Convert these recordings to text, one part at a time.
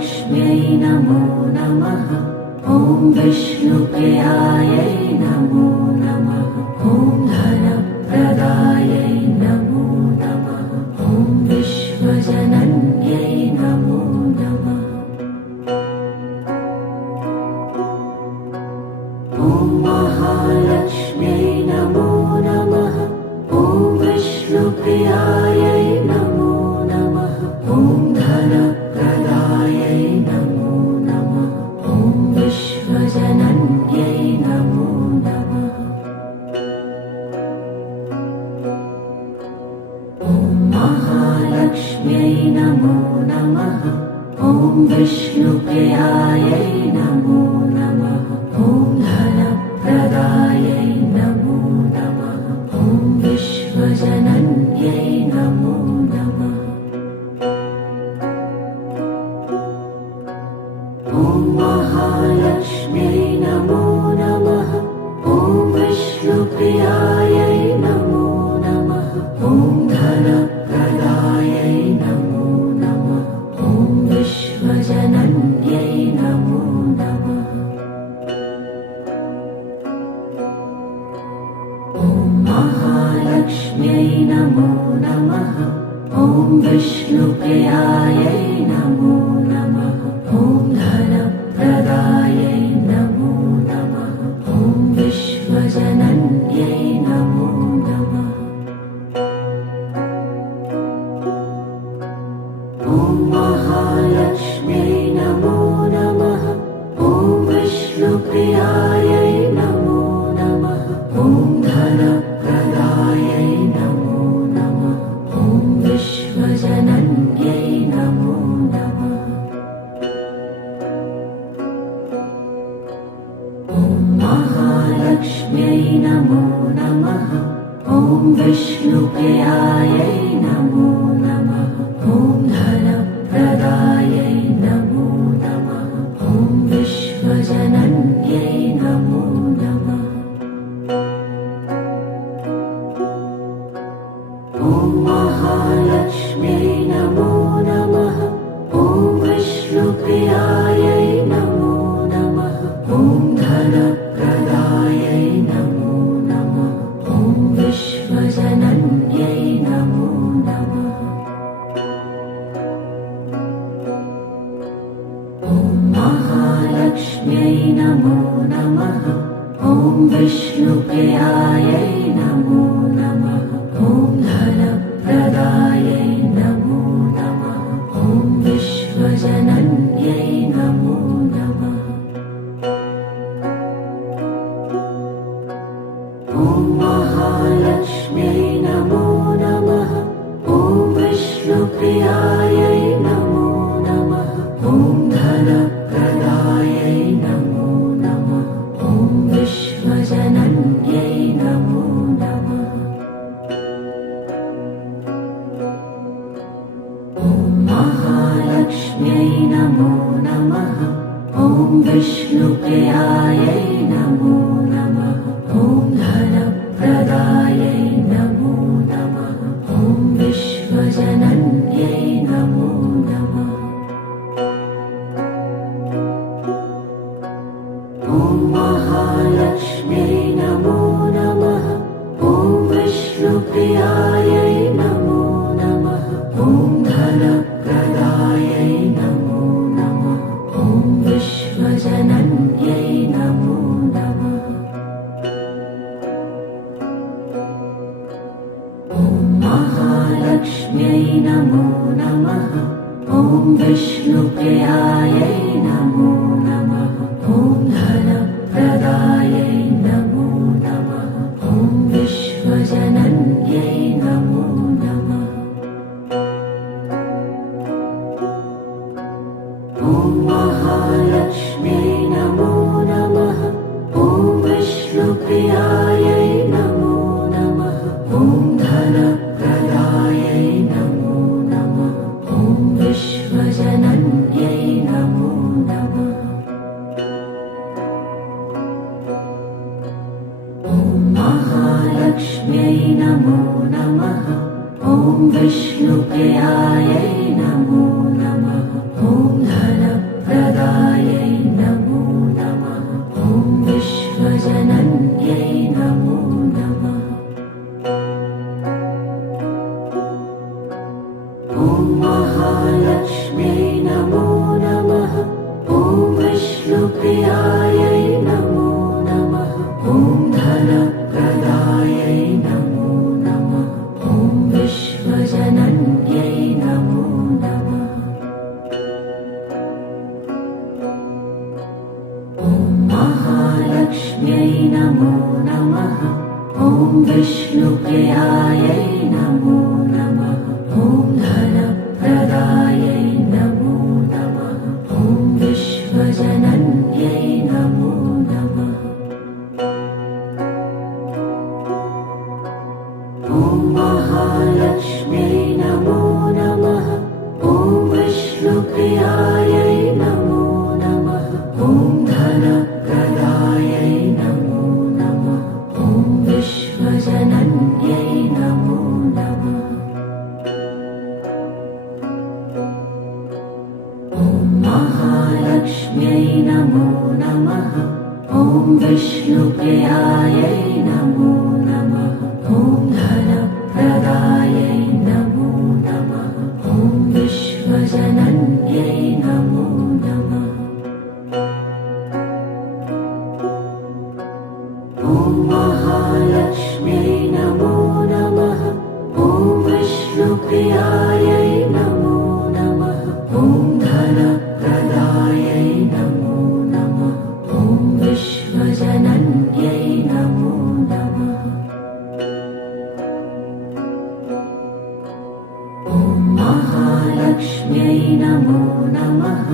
महालक्ष्म्यै नमो नमः। ॐ विष्णुप्रियायै नमो नमः। ॐ धनप्रदायै नमो नमः। ॐ विश्वजनन्यै नमो नमः। ॐ महालक्ष्म्यै नमो नमः। ॐ विष्णुप्रियायै नमो नमः। ॐ धनप्रदायै नमो नमः। ॐ विश्वजनन्यै नमो नमः। ॐ महालक्ष्म्यै नमो नमः। ॐ विष्णुप्रियायै नमो नमः। ॐ धनप्रदायै नमो नमः। ॐ विश्वजनन्यै नमो नमः। ॐ महालक्ष्म्यै नमो नमः। ॐ विष्णुप्रियायै नमो नमः। ॐ धनप्रदायै नमो नमः। ॐ विश्वजनन्यै नमो नमः। ॐ महालक्ष्म्यै नमो नमः। ॐ विष्णुप्रियायै नमो नमः। ॐ धनप्रदायै नमो नमः। ॐ विश्वजनन्यै नमो नमः। ॐ महालक्ष्म्यै नमो नमः। ॐ विष्णुप्रियायै नमो नमः। ॐ धनप्रदायै नमो नमः। ॐ विश्वजनन्यै नमो नमः। ॐ महालक्ष्म्यै नमो नमः। ॐ विष्णुप्रियायै नमो नमः। ॐ धनप्रदायै नमो नमः। ॐ विश्वजनन्यै नमो नमः। ॐ महालक्ष्म्यै नमो नमः। ॐ विष्णुप्रियायै नमो नमः। ॐ धनप्रदायै नमो नमः। ॐ विश्वजनन्यै नमो नमः। ॐ महालक्ष्म्यै नमो नमः। ॐ विष्णुप्रियायै नमो नमः। ॐ धनप्रदायै नमो नमः। ॐ विश्वजनन्यै नमो नमः। ॐ महालक्ष्म्यै नमो नमः। ॐ विष्णुप्रियायै नमो नमः। ॐ धनप्रदायै नमो नमः। ॐ विश्वजनन्यै नमो नमः। ॐ महालक्ष्म्यै नमो नमः। ॐ विष्णुप्रियायै नमो नमः। ॐ धनप्रदायै नमो नमः। ॐ विश्वजनन्यै नमो नमः। ॐ महालक्ष्म्यै नमो नमः। ॐ विष्णुप्रियायै नमो नमः। ॐ धनप्रदायै नमो नमः। ॐ विश्वजनन्यै नमो नमः। ॐ महालक्ष्म्यै नमो नमः। ॐ विष्णुप्रियायै नमो नमः। ॐ धनप्रदायै नमो नमः। ॐ विश्वजनन्यै नमो नमः। ॐ महालक्ष्म्यै नमो नमः। ॐ विष्णुप्रियायै नमो नमः। ॐ धनप्रदायै नमो नमः। ॐ विश्वजनन्यै नमो नमः। ॐ महालक्ष्म्यै नमो नमः। ॐ विष्णुप्रियायै नमो नमः। ॐ धनप्रदायै महालक्ष्म्यै नमो नमः। ॐ विष्णुप्रियायै नमो नमः। ॐ धनप्रदायै नमो नमः। ॐ विश्वजनन्यै नमो नमः। ॐ महालक्ष्म्यै नमो नमः। ॐ विष्णुप्रियायै नमो नमः। ॐ धनप्रदायै नमो नमः। ॐ विश्वजनन्यै नमो नमः। ॐ महालक्ष्म्यै नमो नमः। ॐ विष्णुप्रियायै नमो नमः। ॐ धनप्रदायै नमो नमः। ॐ विश्वजनन्यै नमो नमः। ॐ महालक्ष्म्यै नमो नमः। ॐ विष्णुप्रियायै नमो नमः। ॐ धनप्रदायै नमो नमः। ॐ विश्वजनन्यै नमो नमः। ॐ महालक्ष्म्यै नमो नमः।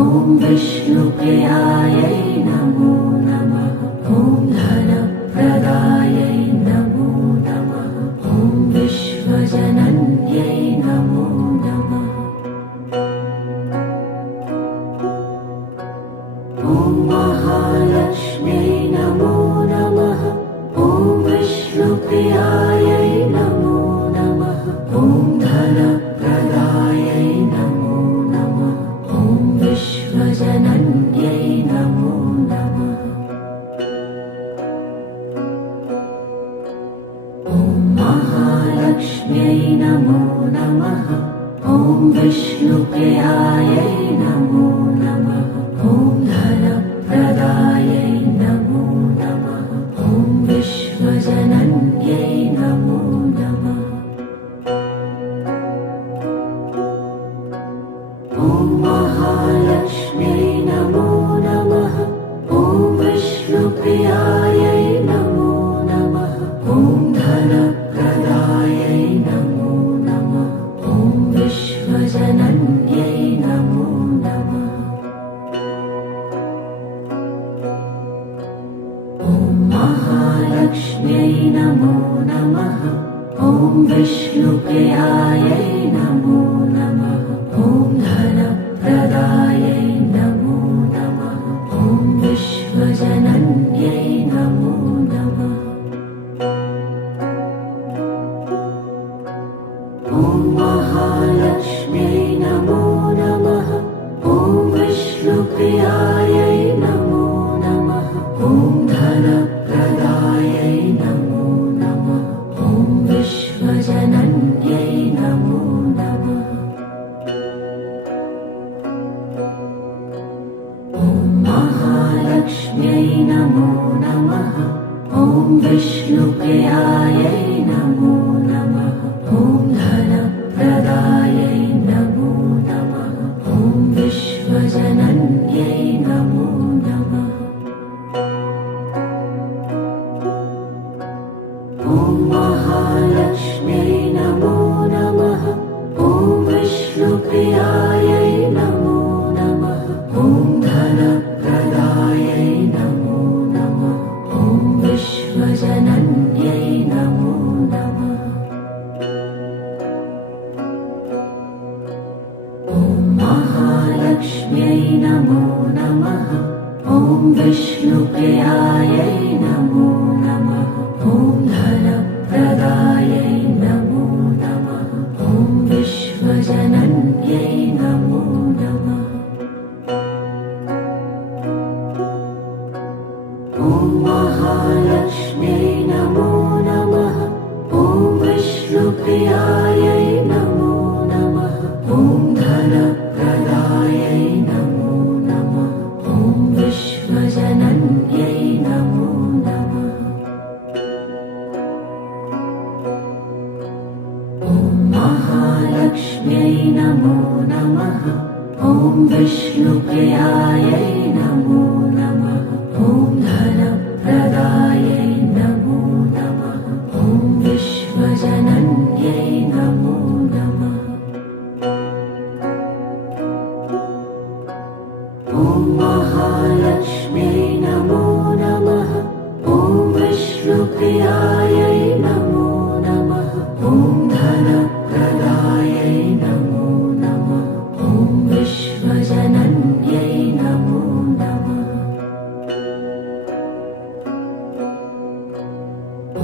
ॐ विष्णुप्रियायै नमो नमः। ॐ धनप्रदायै नमो नमः। ॐ विश्वजनन्यै नमो नमः। ॐ महालक्ष्म्यै नमो नमः। ॐ विष्णुप्रियायै नमो नमः। ॐ धनप्रदायै नमो नमः। ॐ विश्वजनन्यै नमो नमः। ॐ महालक्ष्म्यै नमो नमः। ॐ विष्णुप्रियायै नमो नमः। ॐ धनप्रदायै नमो नमः। ॐ विश्वजनन्यै नमो नमः। ॐ महालक्ष्म्यै नमो नमः। ॐ विष्णुप्रियायै नमो नमः। ॐ धनप्रदायै नमो नमः। ॐ विश्वजनन्यै नमो नमः। ॐ महालक्ष्म्यै नमो नमः। ॐ विष्णुप्रियायै नमो नमः। ॐ धनप्रदायै नमो नमः। ॐ विश्वजनन्यै नमो नमः। ॐ महालक्ष्म्यै नमो नमः। ॐ विष्णुप्रियायै नमो नमः। ॐ धनप्रदायै नमो नमः। ॐ विश्वजनन्यै नमो नमः। ॐ महालक्ष्म्यै नमो नमः। ॐ विष्णुप्रियायै नमो नमः। ॐ धनप्रदायै नमो नमः। ॐ विश्वजनन्यै नमो नमः। ॐ महालक्ष्म्यै नमो नमः। ॐ विष्णुप्रियायै नमो नमः। ॐ धनप्रदायै नमो नमः। ॐ विश्वजनन्यै नमो नमः। ॐ महालक्ष्म्यै नमो नमः। ॐ विष्णुप्रियायै नमो नमः। ॐ धनप्रदायै नमो नमः। ॐ विश्वजनन्यै नमो नमः। ॐ महालक्ष्म्यै नमो नमः। ॐ विष्णुप्रियायै नमो नमः। ॐ धनप्रदायै नमो नमः। ॐ विश्वजनन्यै नमो नमः। ॐ महालक्ष्म्यै नमो नमः। ॐ विष्णुप्रियायै नमो नमः। ॐ ॐ महालक्ष्म्यै नमो नमः। ॐ विष्णुप्रियायै नमो नमः। ॐ धनप्रदायै नमो नमः। ॐ विश्वजनन्यै नमो नमः।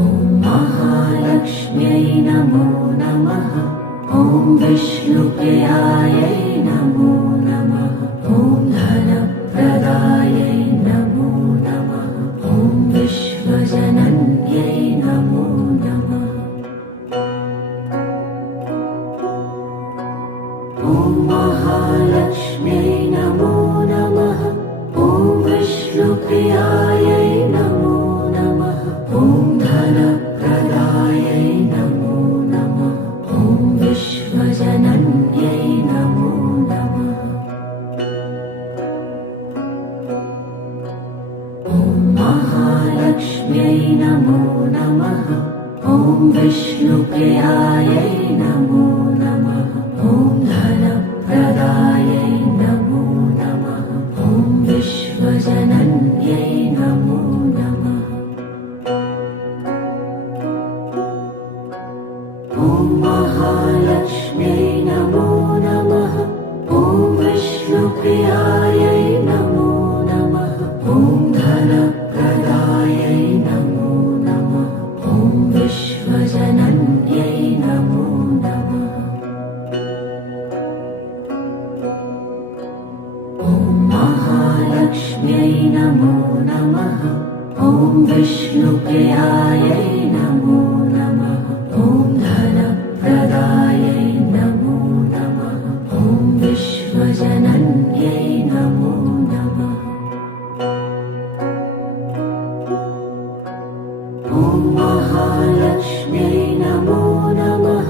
ॐ महालक्ष्म्यै नमो नमः। ॐ विष्णुप्रियायै नमो नमः। ॐ धनप्रदायै नमो नमः। ॐ विश्वजनन्यै नमो नमः। ॐ महालक्ष्म्यै नमो नमः। ॐ विष्णुप्रियायै नमो नमः। ॐ धनप्रदायै नमो नमः। ॐ विश्वजनन्यै नमो नमः। ॐ महालक्ष्म्यै नमो नमः। ॐ विष्णुप्रियायै नमो नमः। ॐ धनप्रदायै नमो नमः। ॐ विश्वजनन्यै नमो नमः। ॐ महालक्ष्म्यै नमो नमः। ॐ विष्णुप्रियायै नमो नमः। ॐ धनप्रदायै नमो नमः। ॐ विश्वजनन्यै नमो नमः। ॐ महालक्ष्म्यै नमो नमः। ॐ विष्णुप्रियायै नमो नमः। ॐ धनप्रदायै नमो नमः। ॐ विश्वजनन्यै नमो नमः। ॐ महालक्ष्म्यै नमो नमः।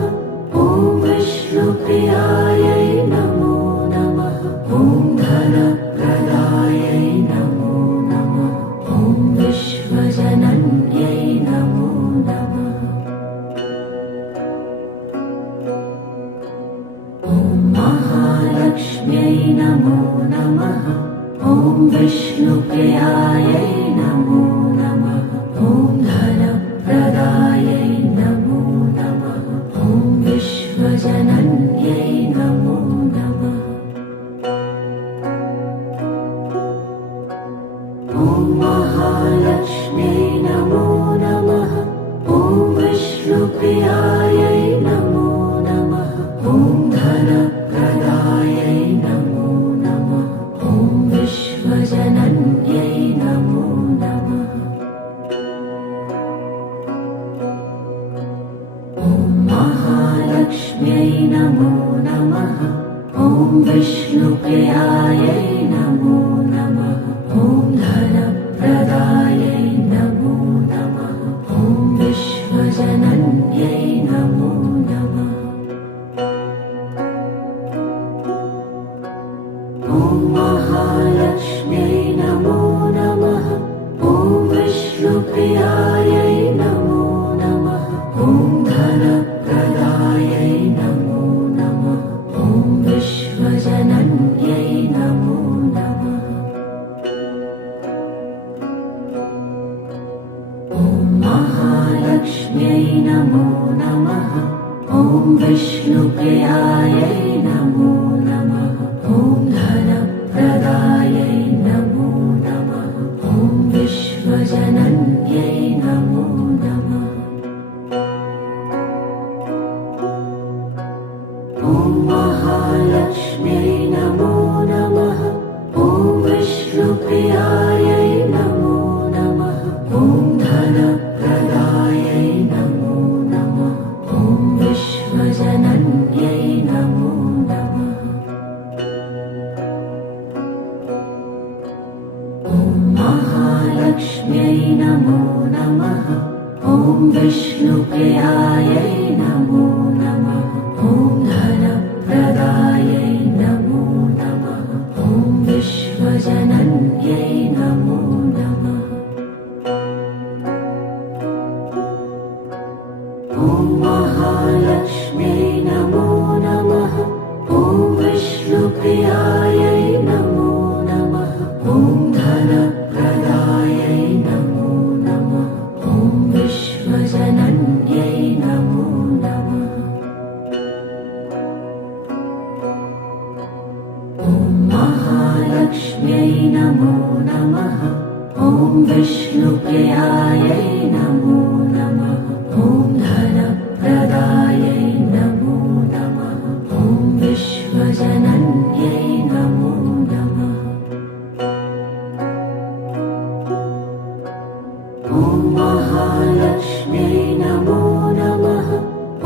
ॐ विष्णुप्रियायै नमो नमः। ॐ धनप्रदायै नमो नमः। ॐ विश्वजनन्यै नमो नमः। ॐ महालक्ष्म्यै नमो नमः। ॐ विष्णुप्रियायै नमो नमः। ॐ धनप्रदायै नमो नमः। ॐ विश्वजनन्यै नमो नमः। ॐ महालक्ष्म्यै नमो नमः। ॐ विष्णुप्रियायै नमो नमः। ॐ धनप्रदायै नमो नमः। ॐ विश्वजनन्यै नमो नमः। ॐ महालक्ष्म्यै नमो नमः। ॐ विष्णुप्रियायै नमो नमः। ॐ धनप्रदायै नमो नमः। ॐ विश्वजनन्यै नमो नमः। ॐ महालक्ष्म्यै नमो नमः। ॐ विष्णुप्रियायै नमो नमः। ॐ धनप्रदायै नमो नमः। ॐ विश्वजनन्यै नमो नमः। ॐ महालक्ष्म्यै नमो नमः। ॐ विष्णुप्रियायै नमो नमः। ॐ धनप्रदायै नमो नमः। ॐ विश्वजनन्यै नमो नमः। ॐ महालक्ष्म्यै नमो नमः। ॐ विष्णुप्रियायै नमो नमः। ॐ धनप्रदायै नमो नमः। ॐ विश्वजनन्यै नमो नमः। ॐ महालक्ष्म्यै नमो नमः। ॐ विष्णुप्रियायै नमो नमः। ॐ धनप्रदायै नमो नमः। ॐ विश्वजनन्यै नमो नमः। ॐ महालक्ष्म्यै नमो नमः। ॐ विष्णुप्रियायै नमो नमः। ॐ महालक्ष्म्यै नमो नमः। ॐ विष्णुप्रियायै नमो नमः। ॐ धनप्रदायै नमो नमः। ॐ विश्वजनन्यै नमो नमः। ॐ महालक्ष्म्यै नमो नमः।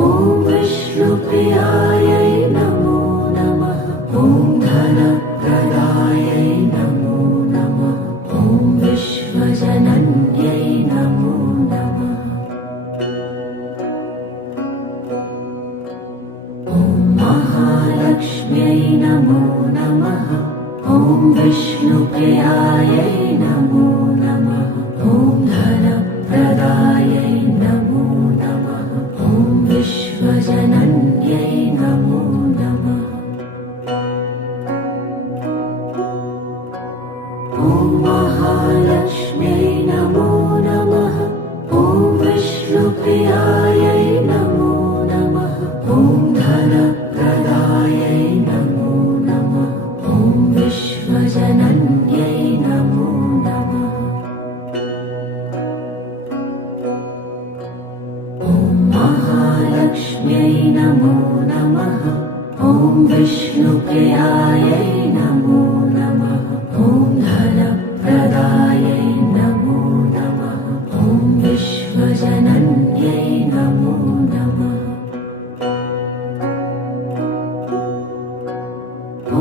ॐ विष्णुप्रियायै नमो नमः। ॐ धनप्रदायै नमो नमः। ॐ विश्वजनन्यै नमो नमः। ॐ महालक्ष्म्यै नमो नमः। ॐ विष्णुप्रियायै नमो नमः। ॐ धनप्रदायै नमो नमः। ॐ विश्वजनन्यै नमो नमः। ॐ महालक्ष्म्यै नमो नमः। ॐ विष्णुप्रियायै नमो नमः। ॐ धनप्रदायै नमो नमः। ॐ विश्वजनन्यै नमो नमः। ॐ महालक्ष्म्यै नमो नमः। ॐ विष्णुप्रियायै नमो नमः। ॐ धनप्रदायै नमो नमः। ॐ विश्वजनन्यै नमो नमः।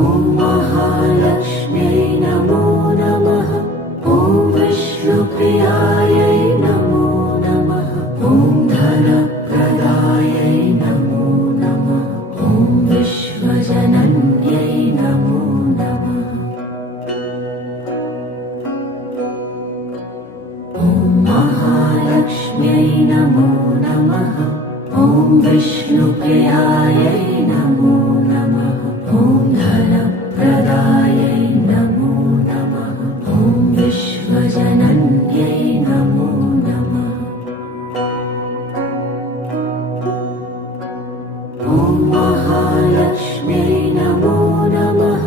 ॐ महालक्ष्म्यै नमो नमः। ॐ विष्णुप्रियायै नमो नमः। ॐ धनप्रदायै नमो नमः। ॐ विश्वजनन्यै नमो नमः। ॐ महालक्ष्म्यै नमो नमः। ॐ विष्णुप्रियायै नमो नमः। ॐ धनप्रदायै नमो नमः। ॐ विश्वजनन्यै नमो नमः। ॐ महालक्ष्म्यै नमो नमः।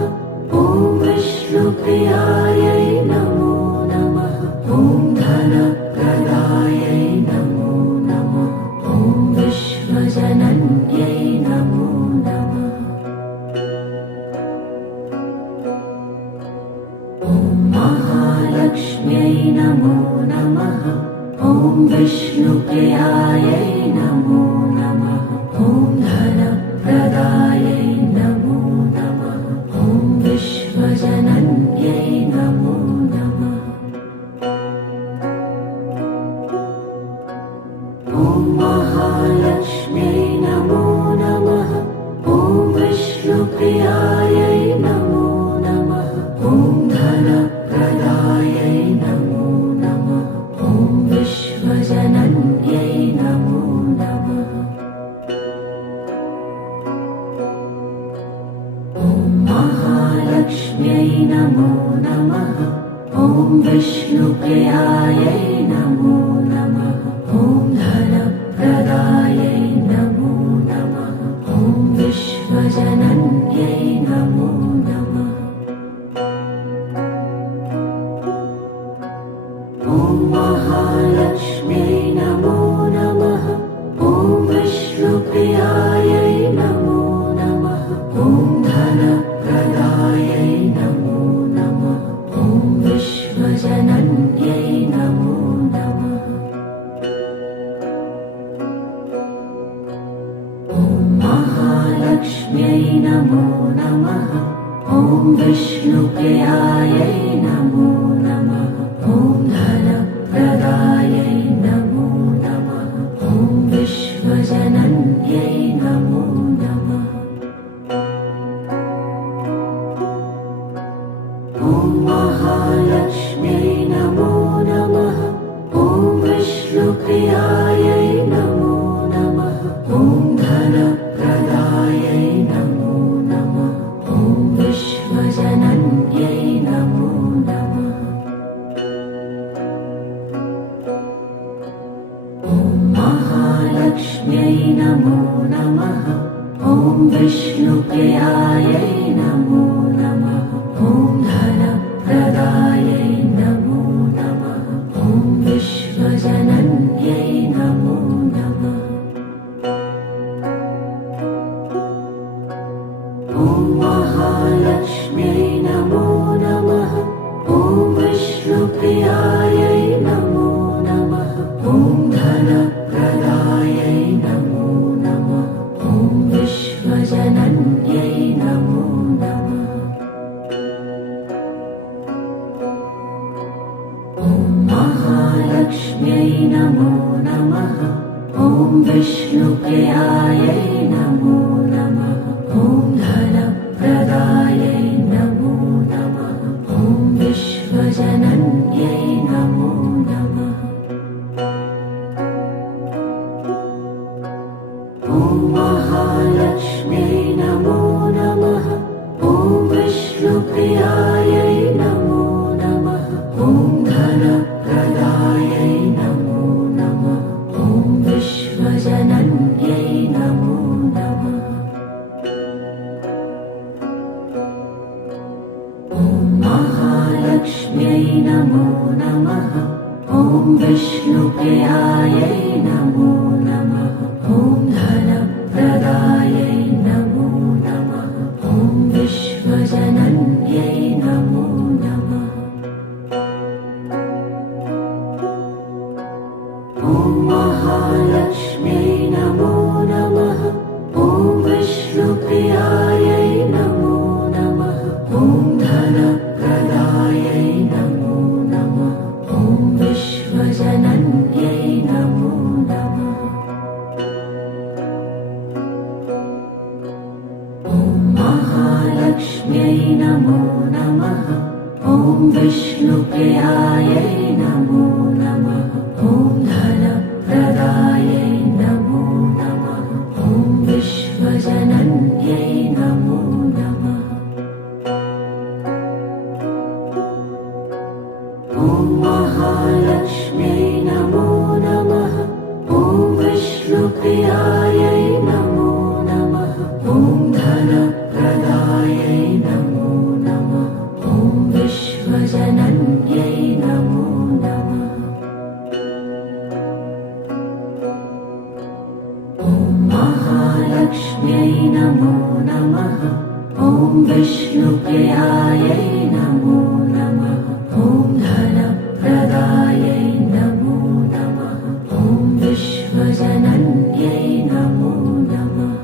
ॐ विष्णुप्रियायै नमो नमः। ॐ धनप्रदायै नमो नमः। ॐ विश्वजनन्यै नमो नमः। ॐ महालक्ष्म्यै नमो नमः। ॐ विष्णुप्रियायै नमो नमः। ॐ धनप्रदायै नमो नमः। ॐ विश्वजनन्यै नमो नमः। ॐ महालक्ष्म्यै नमो नमः। ॐ विष्णुप्रियायै नमो नमः। ॐ धनप्रदायै नमो नमः। ॐ विश्वजनन्यै नमो नमः। ॐ महालक्ष्म्यै नमो नमः। ॐ विष्णुप्रियायै नमो नमः। ॐ धनप्रदायै नमो नमः। ॐ विश्वजनन्यै नमो नमः। ॐ महालक्ष्म्यै नमो नमः। ॐ विष्णुप्रियायै नमो नमः। ॐ धनप्रदायै नमो नमः। ॐ विश्वजनन्यै नमो नमः। ॐ महालक्ष्म्यै नमो नमः। ॐ विष्णुप्रियायै नमो नमः। ॐ धनप्रदायै नमो नमः। ॐ विश्वजनन्यै नमो नमः। ॐ महालक्ष्म्यै नमो नमः। ॐ विष्णुप्रियायै नमो नमः। ॐ धनप्रदायै नमो नमः। ॐ विश्वजनन्यै नमो नमः। ॐ महालक्ष्म्यै नमो नमः। ॐ विष्णुप्रियायै नमो नमः। महालक्ष्म्यै नमो नमः। ॐ विष्णुप्रियायै नमो नमः। ॐ धनप्रदायै नमो नमः। ॐ विश्वजनन्यै नमो नमः। ॐ महालक्ष्म्यै नमो नमः। ॐ विष्णुप्रियायै नमो नमः। ॐ धनप्रदायै नमो नमः। ॐ विश्वजनन्यै नमो नमः। ॐ महालक्ष्म्यै नमो नमः। ॐ विष्णुप्रियायै नमो नमः। ॐ धनप्रदायै नमो नमः। ॐ विश्वजनन्यै नमो नमः। ॐ महालक्ष्म्यै नमो नमः। ॐ विष्णुप्रियायै नमो नमः। ॐ धनप्रदायै नमो नमः। ॐ विश्वजनन्यै नमो नमः। ॐ महालक्ष्म्यै नमो नमः। ॐ विष्णुप्रियायै नमो नमः। ॐ धनप्रदायै नमो नमः। ॐ विश्वजनन्यै नमो नमः। ॐ महालक्ष्म्यै नमो नमः। ॐ विष्णुप्रियायै नमो नमः। ॐ धनप्रदायै नमो नमः। ॐ विश्वजनन्यै नमो नमः। ॐ महालक्ष्म्यै नमो नमः। ॐ विष्णुप्रियायै नमो नमः। ॐ धनप्रदायै नमो नमः। ॐ विश्वजनन्यै नमो नमः।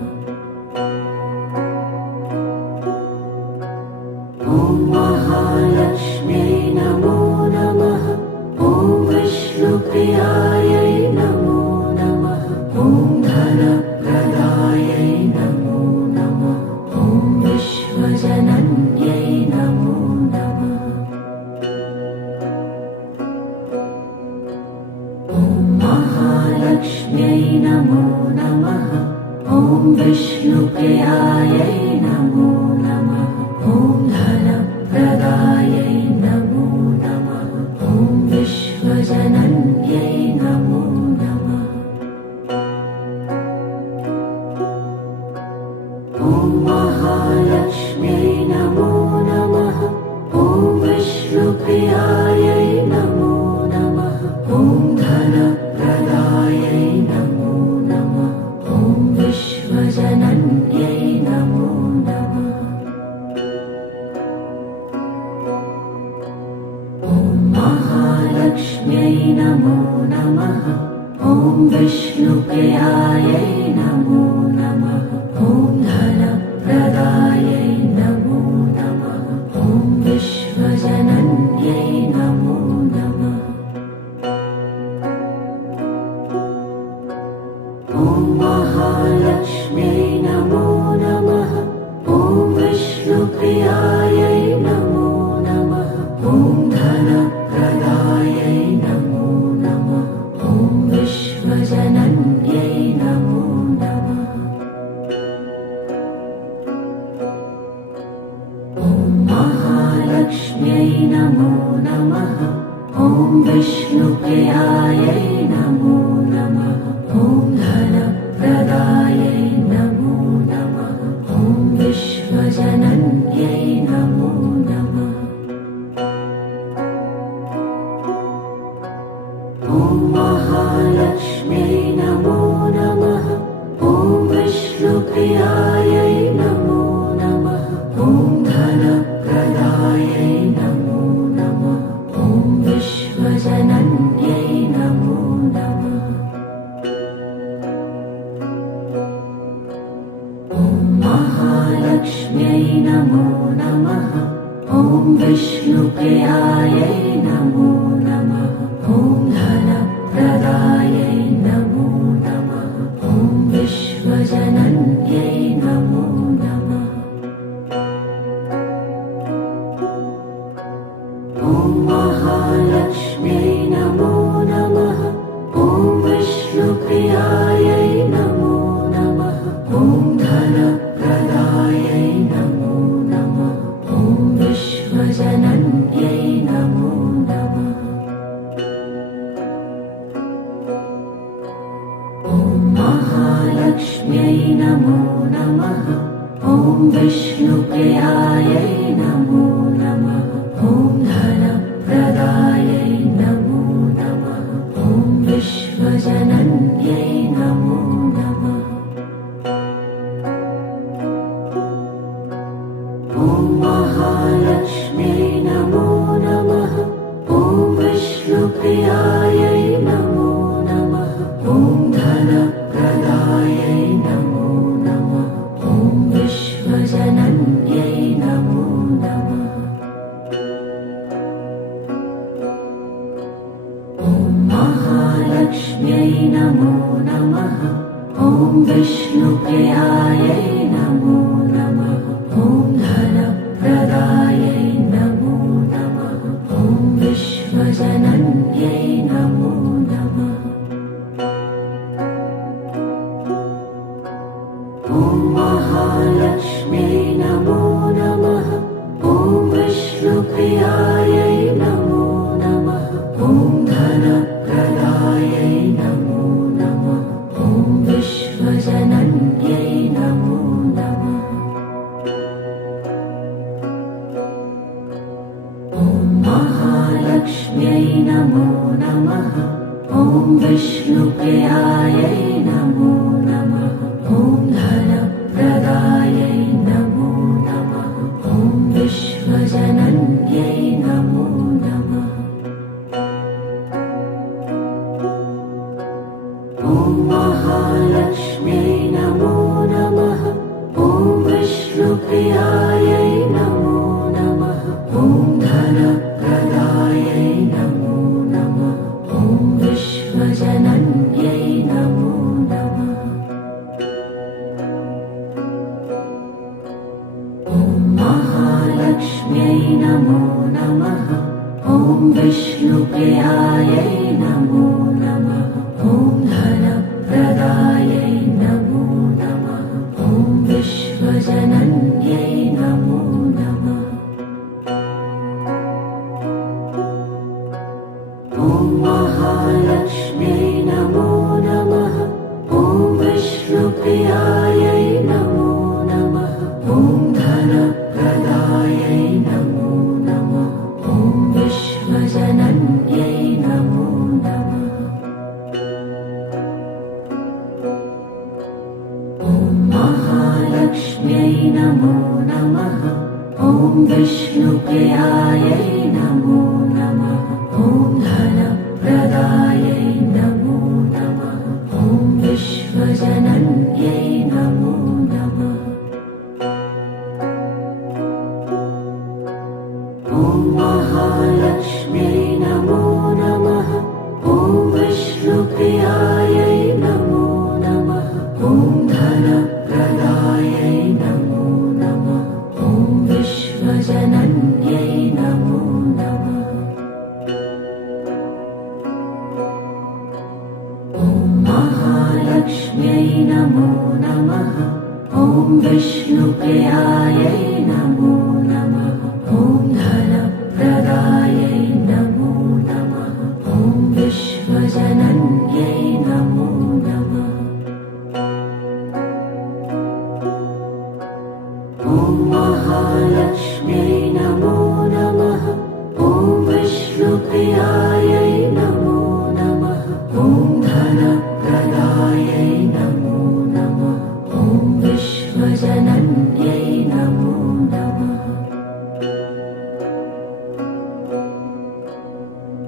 ॐ महालक्ष्म्यै नमो नमः। ॐ विष्णुप्रियायै नमो नमः। ॐ धनप्रदायै नमो नमः। ॐ विश्वजनन्यै नमो नमः। ॐ महालक्ष्म्यै नमो नमः। ॐ विष्णुप्रियायै नमो नमः। ॐ धनप्रदायै नमो नमः। ॐ विश्वजनन्यै नमो नमः। ॐ महालक्ष्म्यै नमो नमः। ॐ विष्णुप्रियायै नमो नमः। ॐ धनप्रदायै नमो नमः। ॐ विश्वजनन्यै नमो नमः। ॐ महालक्ष्म्यै नमो नमः। ॐ विष्णुप्रियायै नमो नमः। ॐ धनप्रदायै नमो नमः। ॐ विश्वजनन्यै नमो नमः। ॐ महालक्ष्म्यै नमो नमः। ॐ विष्णुप्रियायै नमो नमः। ॐ धनप्रदायै नमो नमः। ॐ विश्वजनन्यै नमो नमः। ॐ महालक्ष्म्यै नमो नमः। ॐ विष्णुप्रियायै नमो नमः। ॐ धनप्रदायै नमो नमः। ॐ विश्वजनन्यै नमो नमः। ॐ महालक्ष्म्यै नमो नमः। ॐ विष्णुप्रियायै नमो नमः। ॐ धनप्रदायै नमो नमः। ॐ विश्वजनन्यै नमो नमः। ॐ महालक्ष्म्यै नमो नमः। ॐ विष्णुप्रियायै नमो नमः। ॐ धनप्रदायै नमो नमः। ॐ विष्णुप्रियायै नमो नमः। ॐ धनप्रदायै नमो नमः। ॐ विश्वजनन्यै नमो नमः। ॐ महालक्ष्म्यै नमो नमः। ॐ विष्णुप्रियायै नमो नमः। ॐ धनप्रदायै नमो नमः। ॐ विश्वजनन्यै नमो नमः। ॐ महालक्ष्म्यै नमो नमः। ॐ विष्णुप्रियायै नमो नमः। ॐ धनप्रदायै नमो नमः। ॐ विश्वजनन्यै नमो नमः। ॐ महालक्ष्म्यै नमो नमः। ॐ विष्णुप्रियायै नमो नमः। ॐ धनप्रदायै नमो नमः। ॐ विश्वजनन्यै नमो नमः। ॐ महालक्ष्म्यै नमो नमः। ॐ विष्णुप्रियायै नमो नमः। ॐ धनप्रदायै नमो नमः। ॐ विश्वजनन्यै नमो नमः। ॐ महालक्ष्म्यै नमो नमः। ॐ विष्णुप्रियायै नमो नमः। ॐ धनप्रदायै नमो नमः। ॐ विश्वजनन्यै नमो नमः। ॐ महालक्ष्म्यै नमो नमः। ॐ विष्णुप्रियायै नमो नमः। ॐ धनप्रदायै नमो नमः। ॐ विश्वजनन्यै नमो नमः। ॐ महालक्ष्म्यै नमो नमः। ॐ विष्णुप्रियायै नमो नमः। ॐ धनप्रदायै नमो नमः। ॐ विश्वजनन्यै नमो नमः।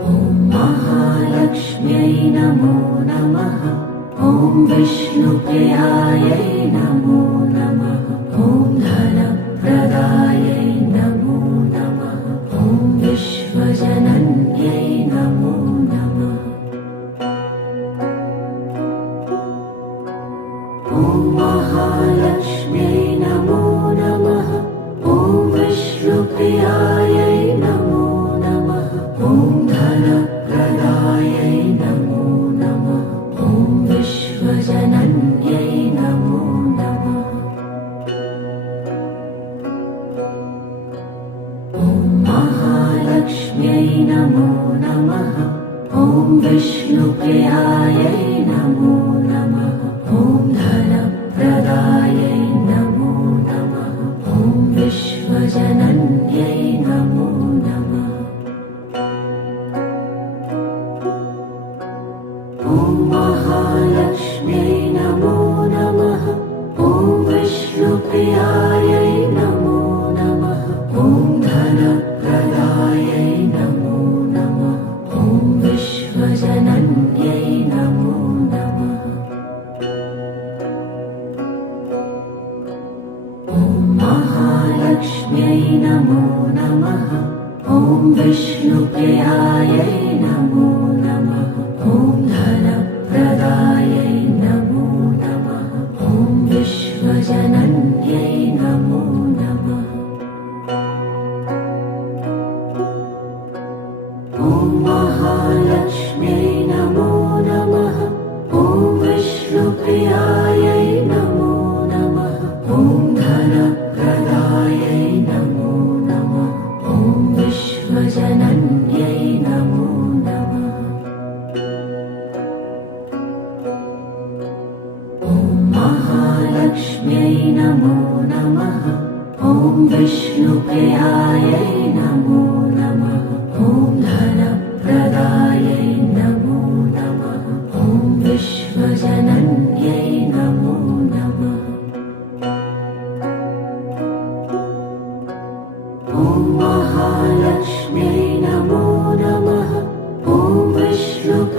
ॐ महालक्ष्म्यै नमो नमः। ॐ विष्णुप्रियायै नमो नमः। ॐ धनप्रदायै नमो नमः। ॐ विश्वजनन्यै नमो नमः। ॐ महालक्ष्म्यै नमो नमः। ॐ विष्णुप्रियायै नमो नमः। ॐ धनप्रदायै नमो नमः। ॐ विश्वजनन्यै नमो नमः। ॐ महालक्ष्म्यै नमो नमः। ॐ विष्णुप्रियायै नमो नमः। ॐ धनप्रदायै नमो नमः। ॐ विश्वजनन्यै नमो नमः। ॐ महालक्ष्म्यै नमो नमः। ॐ विष्णुप्रियायै नमो नमः। ॐ धनप्रदायै नमो नमः। ॐ विश्वजनन्यै नमो नमः। ॐ महालक्ष्म्यै नमो नमः। ॐ विष्णुप्रियायै नमो नमः। ॐ धनप्रदायै नमो नमः। ॐ विश्वजनन्यै नमो नमः। ॐ महालक्ष्म्यै नमो नमः। ॐ विष्णुप्रियायै नमो नमः। ॐ धनप्रदायै नमो नमः। ॐ विश्वजनन्यै नमो नमः। ॐ महालक्ष्म्यै नमो नमः। ॐ विष्णुप्रियायै नमो नमः। ॐ धनप्रदायै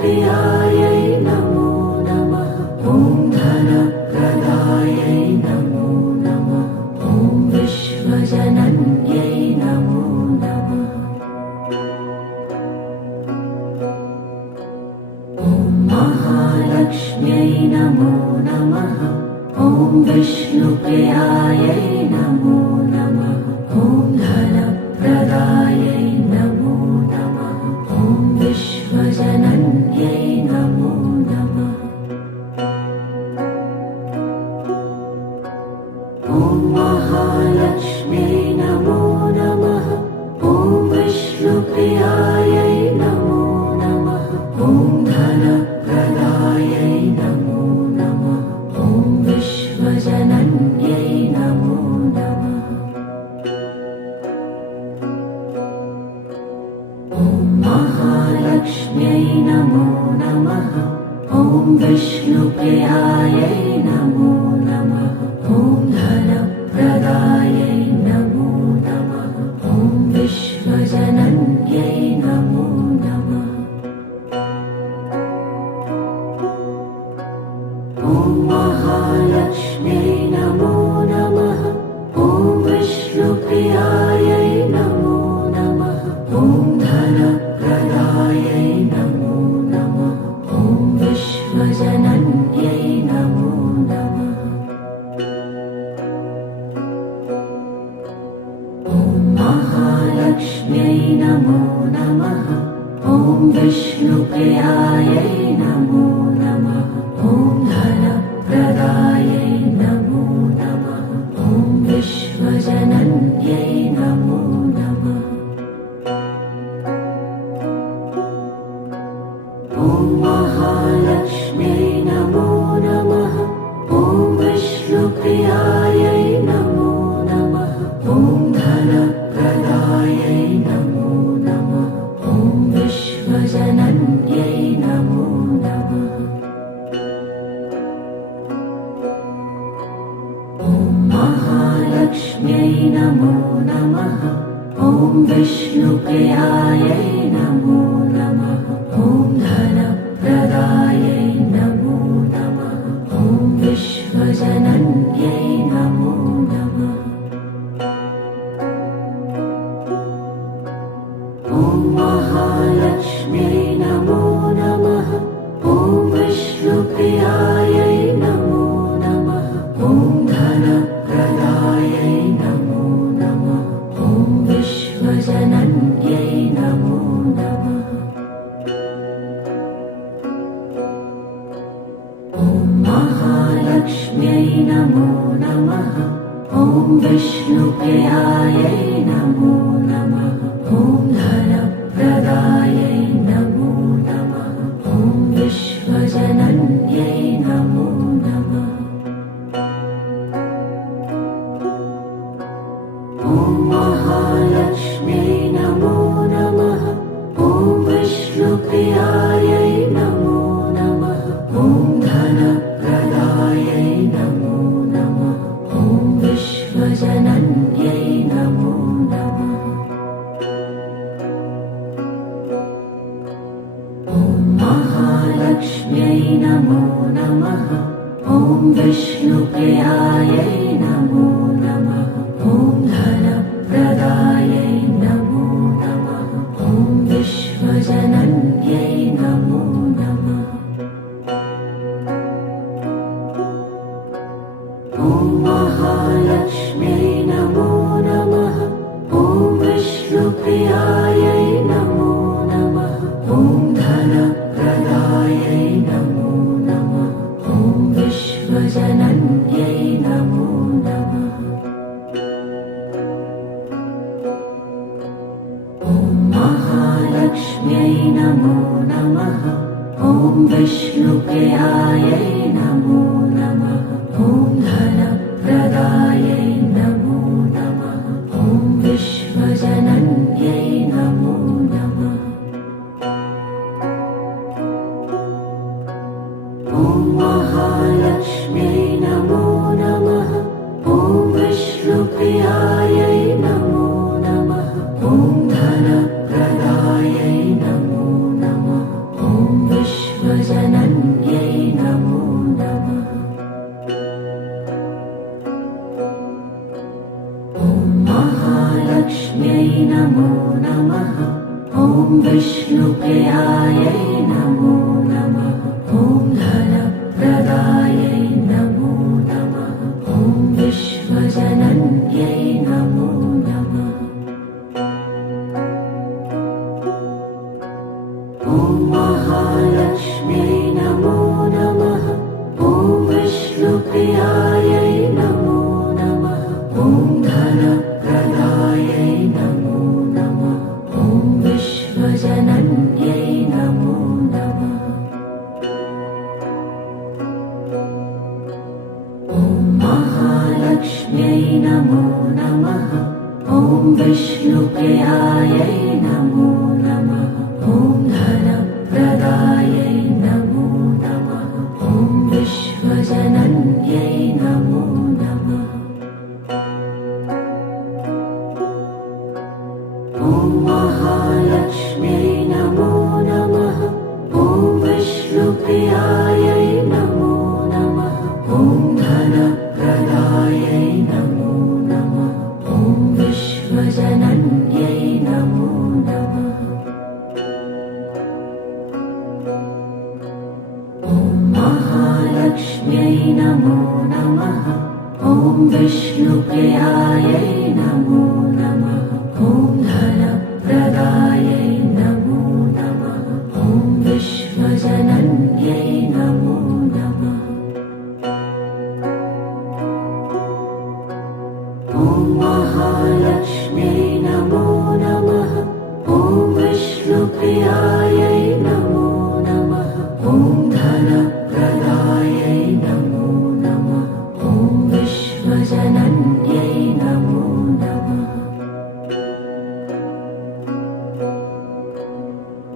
विष्णुप्रियायै नमो नमः। ॐ धनप्रदायै नमो नमः। ॐ विश्वजनन्यै नमो नमः। ॐ महालक्ष्म्यै नमो नमः। ॐ विष्णुप्रियायै नमो नमः। ॐ धनप्रदायै नमो नमः। ॐ विश्वजनन्यै नमो नमः। ॐ महालक्ष्म्यै नमो नमः। ॐ विष्णुप्रियायै नमो नमः। ॐ धनप्रदायै नमो नमः। ॐ विश्वजनन्यै नमो नमः। ॐ महालक्ष्म्यै नमो नमः। ॐ विष्णुप्रियायै नमो नमः। ॐ धनप्रदायै नमो नमः। ॐ विश्वजनन्यै नमो नमः। ॐ महालक्ष्म्यै नमो नमः। ॐ विष्णुप्रियायै नमो नमः। ॐ धनप्रदायै नमो नमः। ॐ विश्वजनन्यै नमो नमः। ॐ महालक्ष्म्यै नमो नमः। ॐ विष्णुप्रियायै नमो नमः। ॐ धनप्रदायै नमो नमः। ॐ विश्वजनन्यै नमो नमः। ॐ महालक्ष्म्यै नमो नमः। ॐ विष्णुप्रियायै नमो नमः। ॐ धनप्रदायै नमो नमः। ॐ विश्वजनन्यै नमो नमः। ॐ महालक्ष्म्यै नमो नमः। ॐ विष्णुप्रियायै नमो नमः। ॐ धनप्रदायै नमो नमः। ॐ विश्वजनन्यै नमो नमः। ॐ महालक्ष्म्यै नमो नमः। ॐ विष्णुप्रियायै नमो नमः। ॐ धनप्रदायै नमो नमः। ॐ विश्वजनन्यै नमो नमः। ॐ महालक्ष्म्यै नमो नमः। ॐ विष्णुप्रियायै नमो नमः। ॐ धनप्रदायै नमो नमः। ॐ विश्वजनन्यै नमो नमः। ॐ महालक्ष्म्यै नमो नमः। ॐ विष्णुप्रियायै नमो नमः। ॐ धनप्रदायै नमो नमः। ॐ विश्वजनन्यै नमो नमः। ॐ महालक्ष्म्यै नमो नमः। ॐ विष्णुप्रियायै नमो नमः। ॐ धनप्रदायै नमो नमः। ॐ विश्वजनन्यै नमो नमः। ॐ महालक्ष्म्यै नमो नमः। ॐ विष्णुप्रियायै नमो नमः। ॐ धनप्रदायै नमो नमः। ॐ विश्वजनन्यै नमो नमः। ॐ महालक्ष्म्यै नमो नमः। ॐ विष्णुप्रियायै नमो नमः। ॐ धनप्रदायै नमो नमः। ॐ विश्वजनन्यै नमो नमः। ॐ महालक्ष्म्यै नमो नमः। ॐ विष्णुप्रियायै नमो नमः। ॐ धनप्रदायै नमो नमः। ॐ विष्णु नमो नमः ॐ विष्णुप्रियायै नमो नमः ॐ धनप्रदायै नमो नमः ॐ विश्वजनन्यै नमो नमः ॐ महालक्ष्म्यै नमो नमः ॐ विष्णुप्रियायै नमो नमः ॐ धनप्रदायै नमो नमः ॐ विश्वजनन्यै नमो नमः ॐ महालक्ष्म्यै नमो नमः ॐ विष्णुप्रियायै नमो नमः ॐ धनप्रदायै नमो नमः ॐ विश्वजनन्यै नमो नमः ॐ महालक्ष्म्यै नमो नमः ॐ विष्णुप्रियायै नमो नमः ॐ धनप्रदायै नमो नमः ॐ विश्वजनन्यै नमो नमः ॐ महालक्ष्म्यै नमो नमः ॐ विष्णुप्रियायै नमो नमः ॐ धनप्रदायै नमो नमः ॐ विश्वजनन्यै नमो नमः ॐ महालक्ष्म्यै नमो नमः ॐ विष्णुप्रियायै नमो नमः ॐ धनप्रदायै नमो नमः ॐ विश्वजनन्यै नमो नमः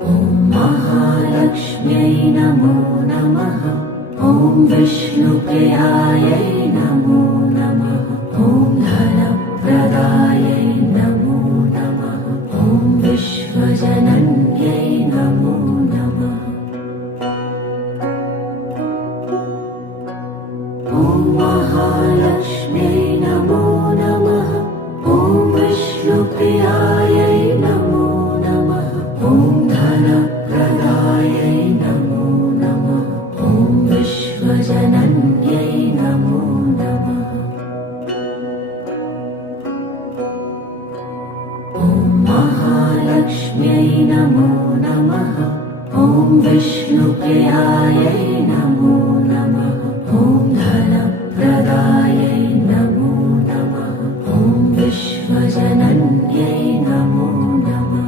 ॐ महालक्ष्म्यै नमो नमः ॐ विष्णुप्रियायै नमो नमः ॐ धनप्रदायै नमो नमः ॐ विश्वजनन्यै नमो नमः ॐ महालक्ष्म्यै नमो नमः ॐ विष्णुप्रियायै नमो नमः ॐ धनप्रदायै नमो नमः ॐ विश्वजनन्यै नमो नमः ॐ महालक्ष्म्यै नमो नमः ॐ विष्णुप्रियायै नमो नमः ॐ धनप्रदायै नमो नमः ॐ विश्वजनन्यै नमो नमः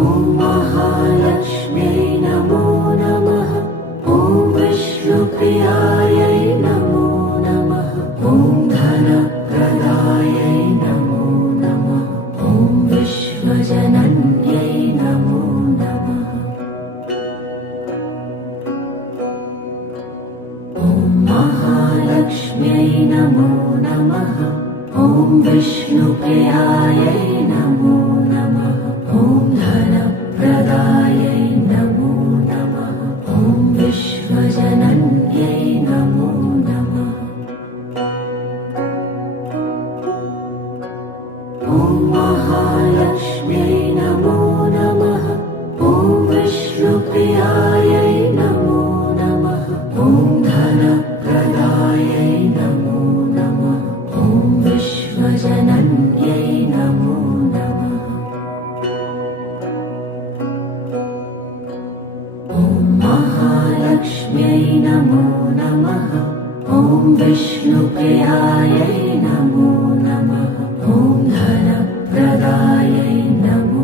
ॐ महालक्ष्म्यै नमो नमः ॐ विष्णुप्रियायै नमो नमः ॐ धनप्रदायै नमो नमः ॐ विश्वजनन्यै नमो नमः ॐ महालक्ष्म्यै नमो नमः ॐ विष्णुप्रियायै नमो नमः ॐ धनप्रदायै नमो नमः ॐ विश्वजनन्यै नमो नमः ॐ महालक्ष्म्यै नमो नमः ॐ विष्णुप्रियायै नमो नमः ॐ धनप्रदायै नमो नमः ॐ विश्वजनन्यै नमो नमः ॐ महालक्ष्म्यै नमो नमः ॐ विष्णुप्रियायै नमो नमः ॐ धनप्रदायै नमो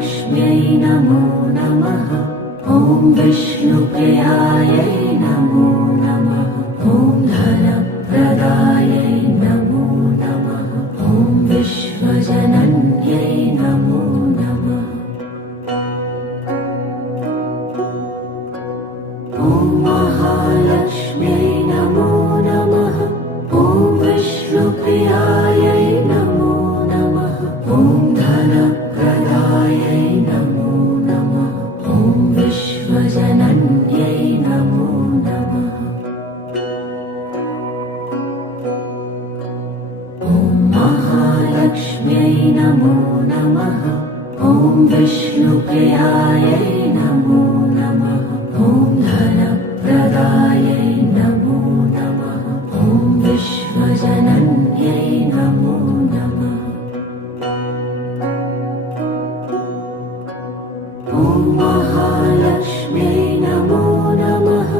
महालक्ष्म्यै नमो नमः। ॐ विष्णुप्रियायै नमो नमः। ॐ धनप्रदायै नमो नमः। ॐ विश्वजनन्यै नमो नमः। ॐ महालक्ष्म्यै नमो नमः। ॐ विष्णुप्रियायै नमो नमः। ॐ धनप्रदायै नमो नमः। ॐ विश्वजनन्यै नमो नमः। ॐ महालक्ष्म्यै नमो नमः। ॐ विष्णुप्रियायै नमो नमः। ॐ धनप्रदायै नमो नमः। ॐ विश्वजनन्यै नमो नमः। ॐ महालक्ष्म्यै नमो नमः।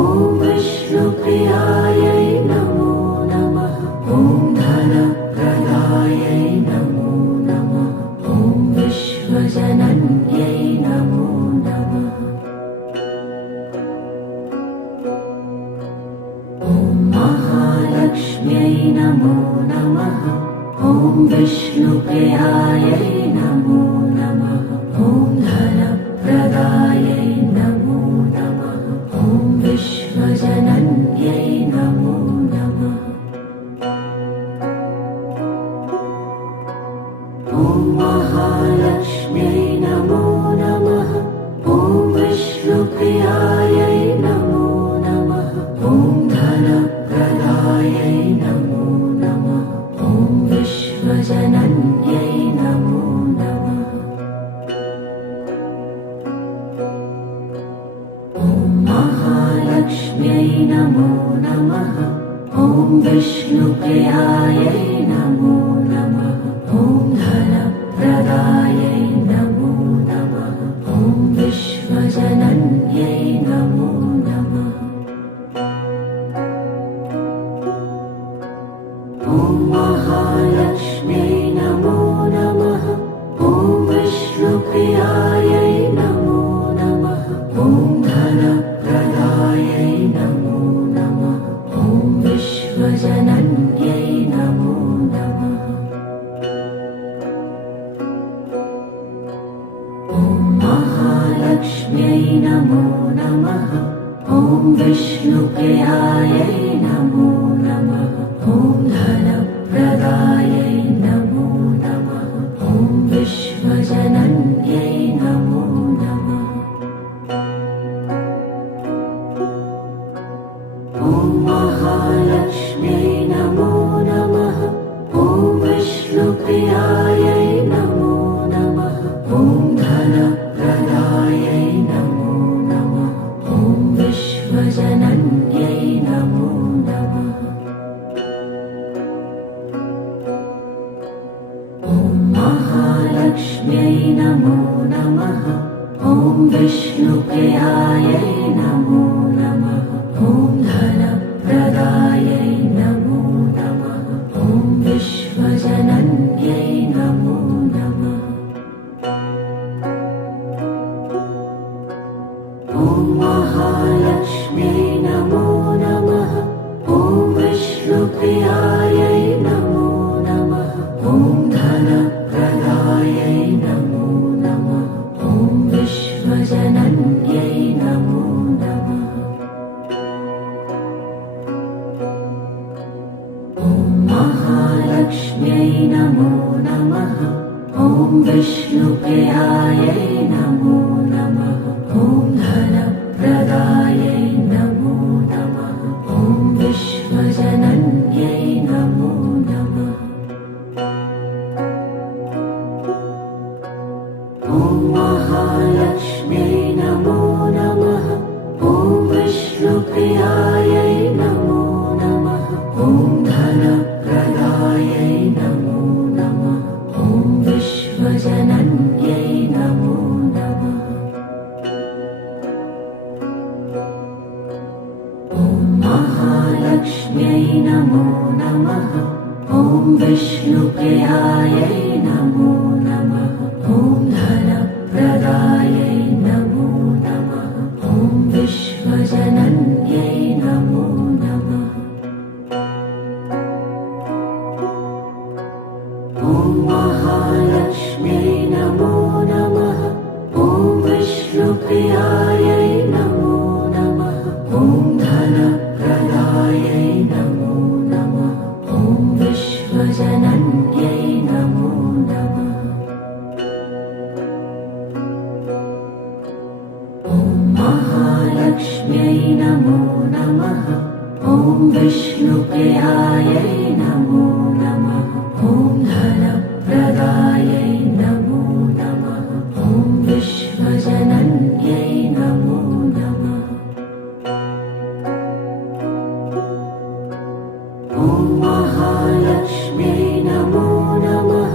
ॐ विष्णुप्रियायै नमो नमः। ॐ धनप्रदायै नमो नमः। ॐ विश्वजनन्यै नमो नमः। ॐ महालक्ष्म्यै नमो नमः। ॐ विष्णुप्रियायै नमो नमः। ॐ धनप्रदायै नमो नमः। ॐ विश्वजनन्यै नमो नमः। ॐ महालक्ष्म्यै नमो नमः। ॐ विष्णुप्रियायै नमो नमः। ॐ धनप्रदायै नमो नमः। ॐ विश्वजनन्यै नमो नमः। ॐ महालक्ष्म्यै नमो नमः। ॐ विष्णुप्रियायै नमो नमः। ॐ धनप्रदायै नमो नमः। ॐ विश्वजनन्यै नमो नमः। ॐ महालक्ष्म्यै नमो नमः। ॐ विष्णुप्रियायै नमो नमः। ॐ धनप्रदायै नमो नमः। ॐ विश्वजनन्यै नमो नमः। ॐ महालक्ष्म्यै नमो नमः। ॐ विष्णुप्रियायै नमो नमः। ॐ धनप्रदायै नमो नमः। ॐ विश्वजनन्यै नमो नमः। ॐ महालक्ष्म्यै नमो नमः। ॐ विष्णुप्रियायै नमो नमः। ॐ धनप्रदायै नमो नमः। ॐ विश्वजनन्यै नमो नमः। ॐ महालक्ष्म्यै नमो नमः। ॐ विष्णुप्रियायै नमो नमः। ॐ धनप्रदायै नमो नमः। ॐ विश्वजनन्यै नमो नमः। ॐ महालक्ष्म्यै नमो नमः। ॐ विष्णुप्रियायै नमो नमः। ॐ धनप्रदायै नमो नमः। ॐ विश्वजनन्यै नमो नमः। ॐ महालक्ष्म्यै नमो नमः। ॐ विष्णुप्रियायै नमो नमः। ॐ धनप्रदायै नमो नमः। ॐ विश्वजनन्यै नमो नमः। ॐ महालक्ष्म्यै नमो नमः। ॐ विष्णुप्रियायै नमो नमः। ॐ धनप्रदायै नमो नमः। ॐ विश्वजनन्यै नमो नमः। ॐ महालक्ष्म्यै नमो नमः। ॐ विष्णुप्रियायै नमो नमः। ॐ धनप्रदायै महालक्ष्म्यै नमो नमः। ॐ विष्णुप्रियायै नमो नमः। ॐ धनप्रदायै नमो नमः। ॐ विश्वजनन्यै नमो नमः। ॐ महालक्ष्म्यै नमो नमः। ॐ विष्णुप्रियायै नमो नमः। ॐ धनप्रदायै नमो नमः। ॐ विश्वजनन्यै नमो नमः। ॐ महालक्ष्म्यै नमो नमः।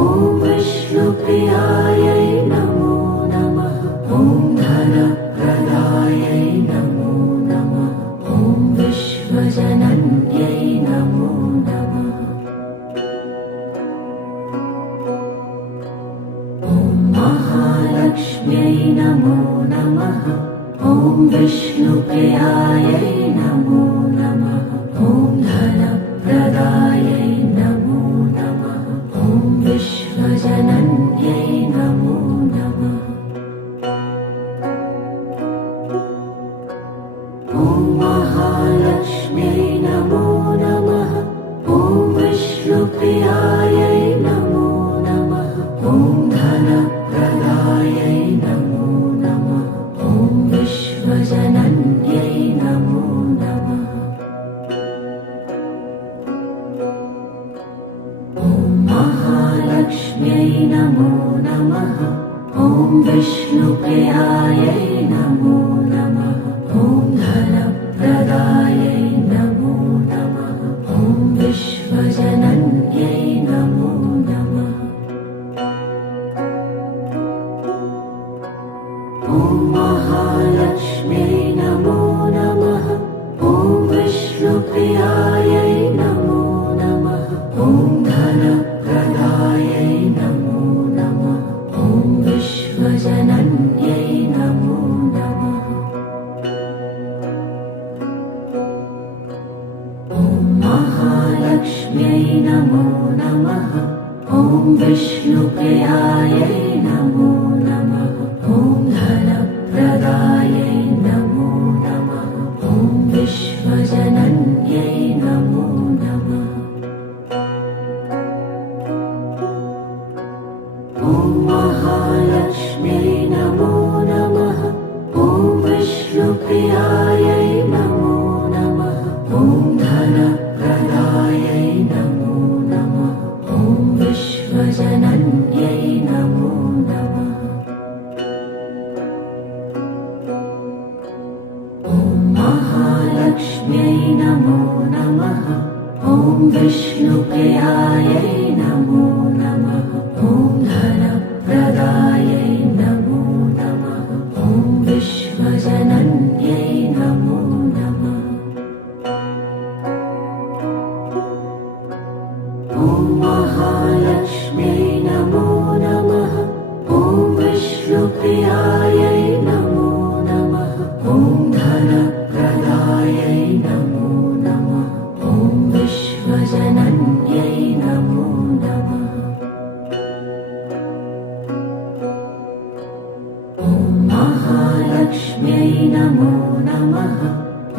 ॐ विष्णुप्रियायै नमो नमः। ॐ धनप्रदायै नमो नमः। ॐ विश्वजनन्यै नमो नमः। ॐ महालक्ष्म्यै नमो नमः। ॐ विष्णुप्रियायै नमो नमः। ॐ धनप्रदायै नमो नमः। ॐ विश्वजनन्यै नमो नमः। ॐ महालक्ष्म्यै नमो नमः। ॐ विष्णुप्रियायै नमो नमः। ॐ धनप्रदायै नमो नमः। ॐ विश्वजनन्यै नमो नमः। ॐ महालक्ष्म्यै नमो नमः। ॐ विष्णुप्रियायै नमो नमः। ॐ धनप्रदायै नमो नमः। ॐ विश्वजनन्यै नमो नमः। ॐ महालक्ष्म्यै नमो नमः। ॐ विष्णुप्रियायै नमो नमः। ॐ धनप्रदायै नमो नमः। ॐ विश्वजनन्यै नमो नमः। ॐ महालक्ष्म्यै नमो नमः। ॐ विष्णुप्रियायै नमो नमः। ॐ धनप्रदायै नमो नमः। ॐ विश्वजनन्यै नमो नमः। ॐ महालक्ष्म्यै नमो नमः। ॐ विष्णुप्रियायै नमो नमः। ॐ धनप्रदायै नमो नमः। ॐ विश्वजनन्यै नमो नमः। ॐ महालक्ष्म्यै नमो नमः। ॐ विष्णुप्रियायै नमो नमः। ॐ धनप्रदायै नमो नमः। ॐ विश्वजनन्यै नमो नमः। ॐ महालक्ष्म्यै नमो नमः। ॐ विष्णुप्रियायै नमो नमः। ॐ धनप्रदायै नमो नमः। ॐ विश्वजनन्यै नमो नमः। ॐ महालक्ष्म्यै नमो नमः।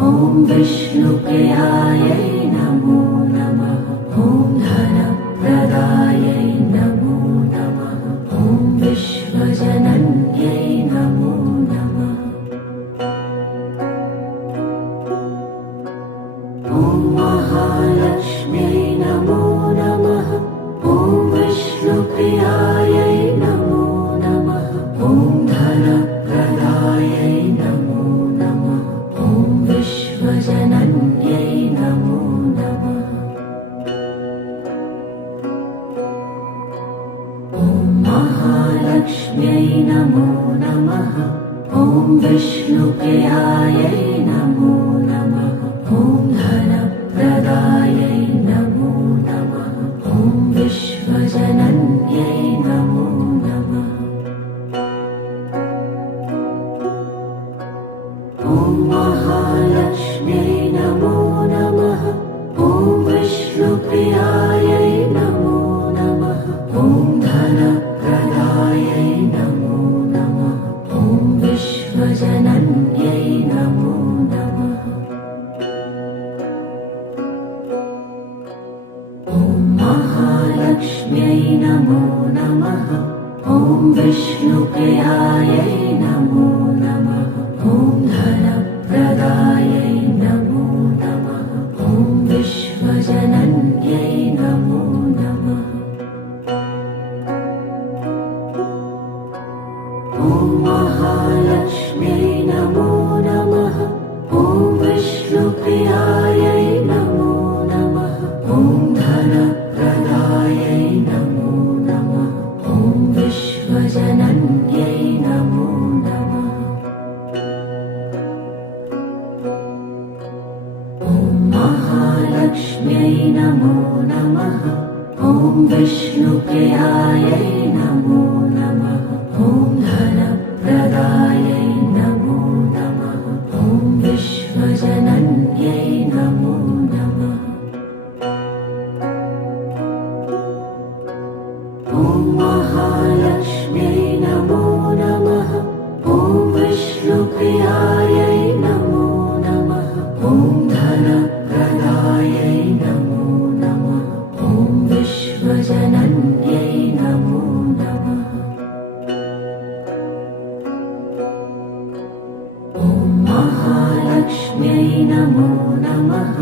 ॐ विष्णुप्रियायै नमो नमः। ॐ धनप्रदायै नमो नमः। ॐ विश्वजनन्यै नमो नमः। ॐ महालक्ष्म्यै नमो नमः। ॐ विष्णुप्रियायै नमो नमः। ॐ धनप्रदायै नमो नमः। ॐ विश्वजनन्यै नमो नमः। ॐ महालक्ष्म्यै नमो नमः। ॐ विष्णुप्रियायै नमो नमः। ॐ धनप्रदायै नमो नमः। ॐ विश्वजनन्यै नमो नमः। ॐ महालक्ष्म्यै नमो नमः। ॐ विष्णुप्रियायै नमो नमः। नमो नमः ॐ विष्णुप्रियायै नमो नमः ॐ धनप्रदायै नमो नमः ॐ विश्वजनन्यै नमो नमः ॐ महालक्ष्म्यै नमो नमः ॐ विष्णुप्रियायै नमो नमः ॐ धनप्रदायै नमो नमः ॐ विश्वजनन्यै नमो नमः ॐ महालक्ष्म्यै नमो नमः ॐ विष्णुप्रियायै नमो नमः ॐ धनप्रदायै नमो नमः ॐ विश्वजनन्यै नमो नमः ॐ महालक्ष्म्यै नमो नमः ॐ विष्णुप्रियायै नमो नमः ॐ धनप्रदायै नमो नमः ॐ विश्वजनन्यै नमो नमः ॐ महालक्ष्म्यै नमो नमः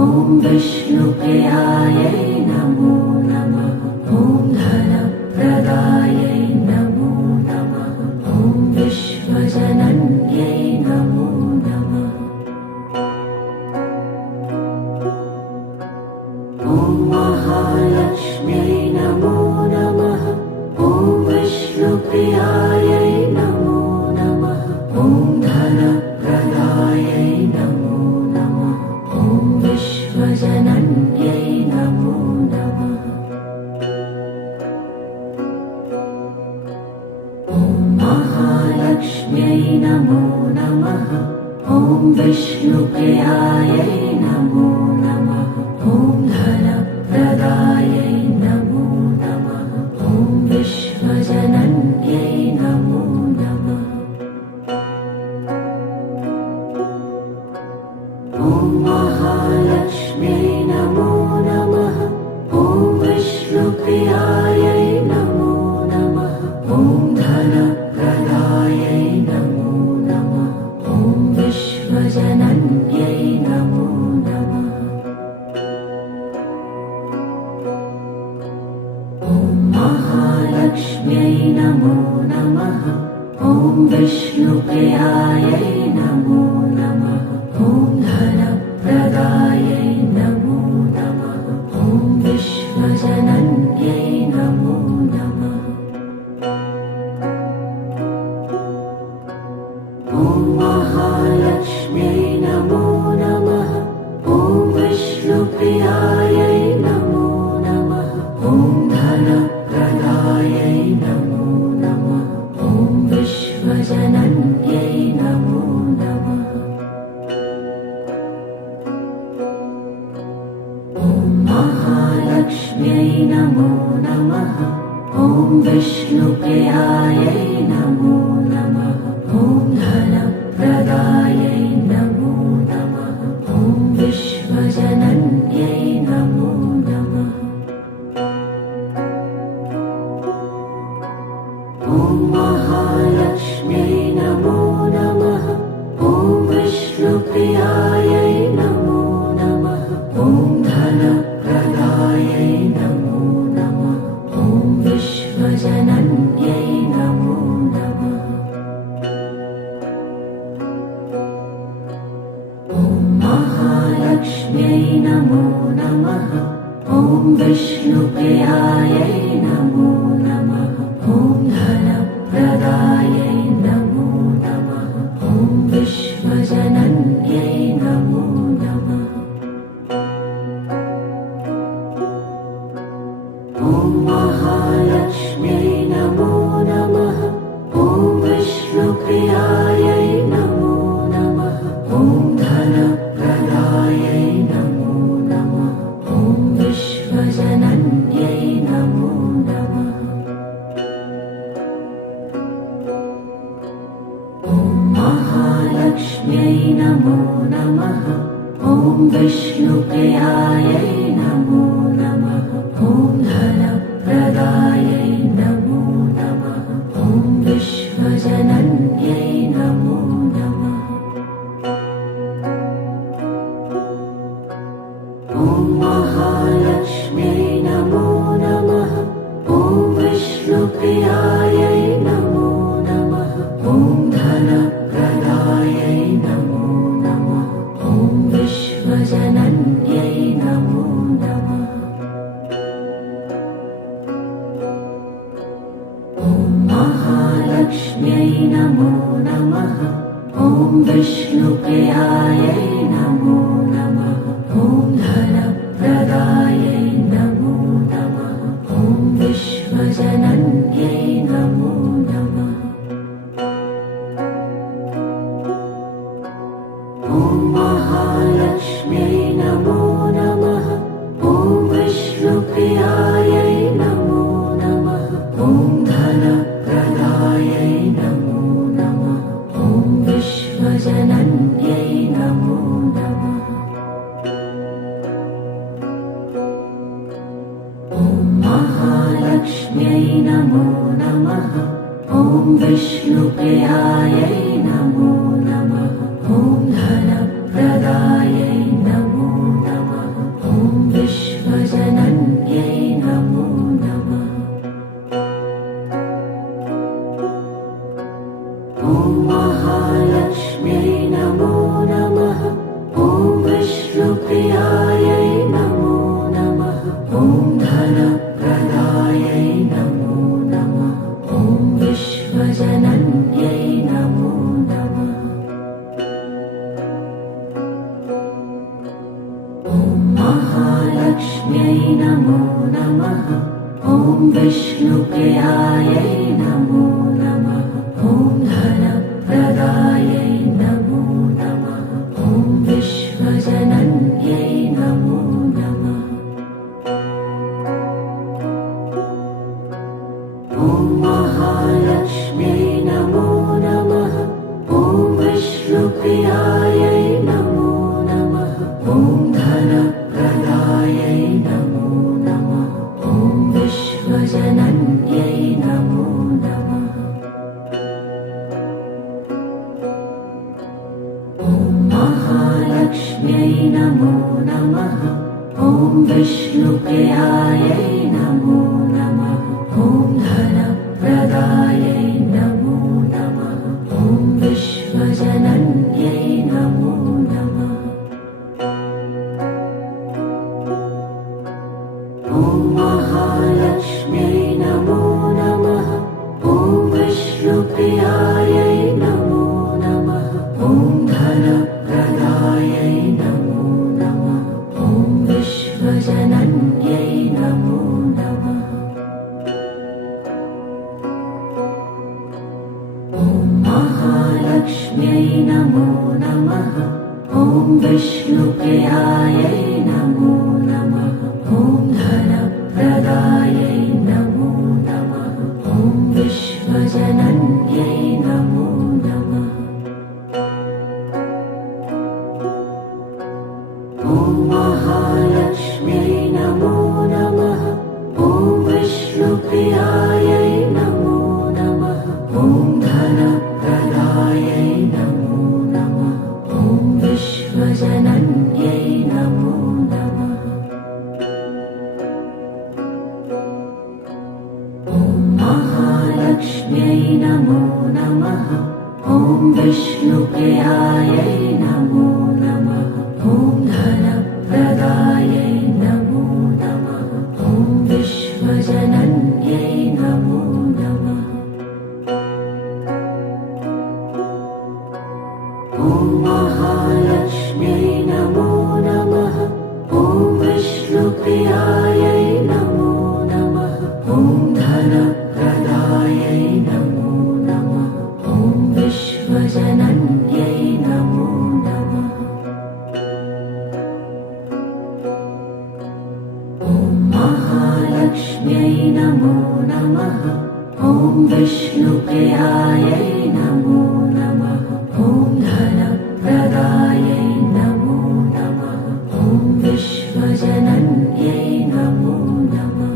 ॐ विष्णुप्रियायै नमो नमः ॐ धनप्रदायै नमो नमः ॐ विश्वजनन्यै नमो नमः ॐ महालक्ष्म्यै नमो नमः ॐ विष्णुप्रियायै नमो नमः ॐ धनप्रदायै नमो नमः ॐ विश्वजनन्यै नमो नमः ॐ महालक्ष्म्यै नमो नमः ॐ विष्णुप्रियायै नमो नमः ॐ धनप्रदायै नमो नमः ॐ विश्वजनन्यै नमो नमः ॐ महालक्ष्म्यै नमो नमः ॐ विष्णुप्रियायै नमो नमः ॐ धनप्रदायै नमो नमः ॐ विश्वजनन्यै नमो नमः ॐ महालक्ष्म्यै नमो नमः ॐ विष्णुप्रियायै नमो नमः ॐ धनप्रदायै नमो नमः ॐ विश्वजनन्यै नमो नमः ॐ महालक्ष्म्यै नमो नमः ॐ विष्णुप्रियायै नमो नमः ॐ धनप्रदायै नमो नमः ॐ विश्वजनन्यै नमो नमः ॐ महालक्ष्म्यै नमो नमः ॐ विष्णुप्रियायै नमो नमः ॐ धनप्रदायै नमो नमः ॐ विश्वजनन्यै नमो नमः ॐ महालक्ष्म्यै नमो नमः ॐ विष्णुप्रियायै नमो नमः ॐ धनप्रदायै नमो नमः ॐ विश्वजनन्यै नमो नमः ॐ महालक्ष्म्यै नमो नमः ॐ विष्णुप्रियायै नमो नमः ॐ धनप्रदायै नमो नमः ॐ विश्वजनन्यै नमो नमः ॐ महालक्ष्म्यै नमो नमः ॐ विष्णुप्रियायै नमो नमः ॐ धनप्रदायै नमो नमः ॐ विश्वजनन्यै नमो नमः ॐ महालक्ष्म्यै नमो नमः ॐ विष्णुप्रियायै नमो नमः ॐ धनप्रदायै विष्णुप्रियायै नमो नमः। ॐ धनप्रदायै नमो नमः। ॐ विश्वजनन्यै नमो नमः। ॐ महालक्ष्म्यै नमो नमः। ॐ विष्णुप्रियायै नमो नमः। ॐ धनप्रदायै नमो नमः। ॐ विश्वजनन्यै नमो नमः। ॐ महालक्ष्म्यै नमो नमः। ॐ विष्णुप्रियायै नमो नमः। ॐ धनप्रदायै नमो नमः। ॐ विश्वजनन्यै नमो नमः। ॐ महालक्ष्म्यै नमो नमः। ॐ विष्णुप्रियायै नमो नमः। ॐ धनप्रदायै नमो नमः। ॐ विश्वजनन्यै नमो नमः। ॐ महालक्ष्म्यै नमो नमः। ॐ विष्णुप्रियायै नमो नमः। ॐ धनप्रदायै नमो नमः। ॐ विश्वजनन्यै नमो नमः। ॐ महालक्ष्म्यै नमो नमः। ॐ विष्णुप्रियायै नमो नमः। ॐ धनप्रदायै नमो नमः। ॐ विश्वजनन्यै नमो नमः। ॐ महालक्ष्म्यै नमो नमः। ॐ विष्णुप्रियायै नमो नमः। ॐ धनप्रदायै नमो नमः। ॐ विश्वजनन्यै नमो नमः। ॐ महालक्ष्म्यै नमो नमः। ॐ विष्णुप्रियायै नमो नमः। ॐ धनप्रदायै नमो नमः। ॐ विश्वजनन्यै नमो नमः। ॐ महालक्ष्म्यै नमो नमः। ॐ विष्णुप्रियायै नमो नमः। ॐ धनप्रदायै नमो नमः। ॐ विश्वजनन्यै नमो नमः। ॐ महालक्ष्म्यै नमो नमः। ॐ विष्णुप्रियायै नमो नमः। ॐ धनप्रदायै नमो नमः। ॐ विश्वजनन्यै नमो नमः। ॐ महालक्ष्म्यै नमो नमः। ॐ विष्णुप्रियायै नमो नमः। ॐ धनप्रदायै नमो नमः। ॐ विश्वजनन्यै नमो नमः। ॐ महालक्ष्म्यै नमो नमः। ॐ विष्णुप्रियायै नमो नमः। ॐ धनप्रदायै नमो नमः। ॐ विश्वजनन्यै नमो नमः। ॐ महालक्ष्म्यै नमो नमः। ॐ विष्णुप्रियायै नमो नमः। ॐ धनप्रदायै नमो नमः। ॐ विश्वजनन्यै नमो नमः। ॐ महालक्ष्म्यै नमो नमः। ॐ विष्णुप्रियायै नमो नमः। ॐ धनप्रदायै नमो नमः। ॐ विश्वजनन्यै नमो नमः।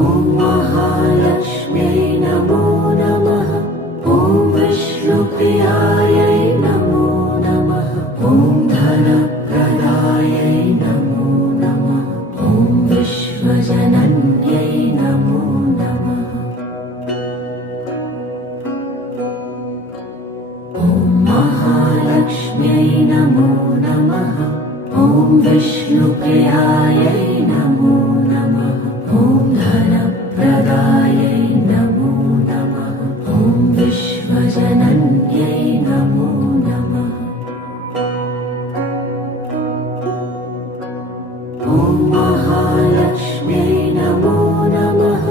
ॐ महालक्ष्म्यै नमो नमः। ॐ विष्णुप्रियायै नमो नमः। ॐ धनप्रदायै नमो नमः। ॐ विश्व विश्वजनन्यै नमो नमः। ॐ धनप्रदायै नमो नमः। ॐ विश्वजनन्यै नमो नमः। ॐ महालक्ष्म्यै नमो नमः।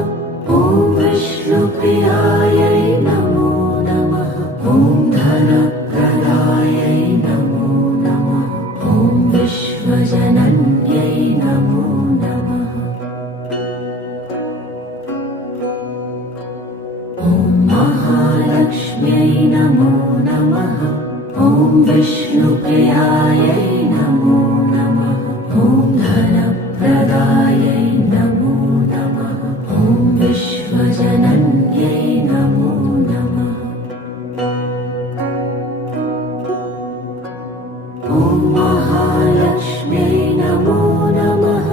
ॐ विष्णुप्रियायै नमो नमः। ॐ धनप्रदायै नमो नमः। ॐ विश्वजनन्यै नमो नमः। ॐ महालक्ष्म्यै नमो नमः। ॐ विष्णुप्रियायै नमो नमः। ॐ धनप्रदायै नमो नमः। ॐ विश्वजनन्यै नमो नमः। ॐ महालक्ष्म्यै नमो नमः।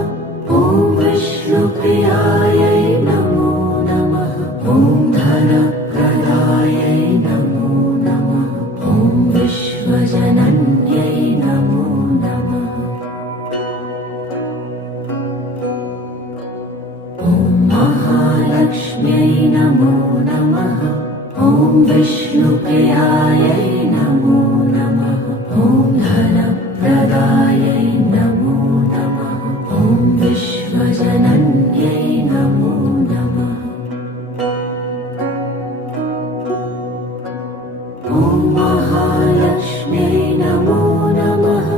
ॐ विष्णुप्रियायै नमो नमः। ॐ धनप्रदायै नमो नमः। ॐ विश्वजनन्यै नमो नमः। ॐ महालक्ष्म्यै नमो नमः। ॐ विष्णुप्रियायै नमो नमः। ॐ धनप्रदायै नमो नमः। ॐ विश्वजनन्यै नमो नमः। ॐ महालक्ष्म्यै नमो नमः।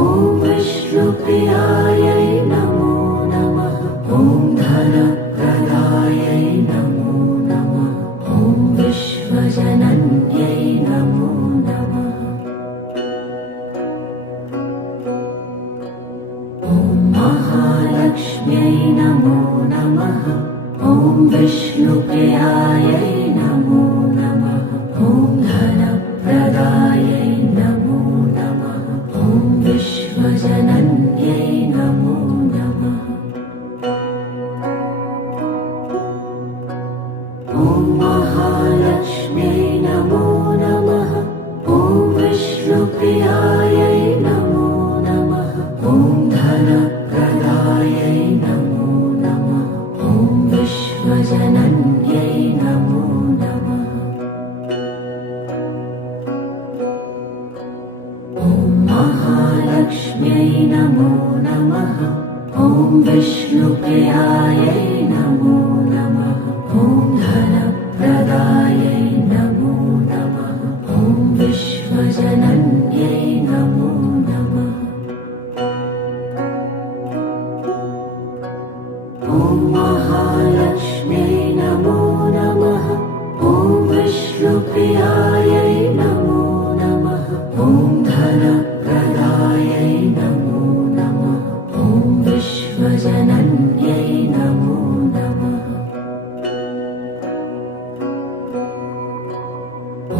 ॐ विष्णुप्रियायै नमो नमः। ॐ धनप्रदायै नमो नमः। ॐ विश्वजनन्यै नमो नमः। ॐ महालक्ष्म्यै नमो नमः। ॐ विष्णुप्रियायै नमो नमः। ॐ धनप्रदायै नमो नमः। ॐ विश्वजनन्यै नमो नमः। ॐ महालक्ष्म्यै नमो नमः। ॐ विष्णुप्रियायै नमो नमः। ॐ धनप्रदायै नमो नमः। ॐ विश्वजनन्यै नमो नमः। ॐ महालक्ष्म्यै नमो नमः। ॐ विष्णुप्रियायै नमो नमः। ॐ धनप्रदायै नमो नमः। ॐ विश्वजनन्यै नमो नमः। ॐ महालक्ष्म्यै नमो नमः। ॐ विष्णुप्रियायै नमो नमः। ॐ धनप्रदायै नमो नमः। ॐ विश्वजनन्यै नमो नमः।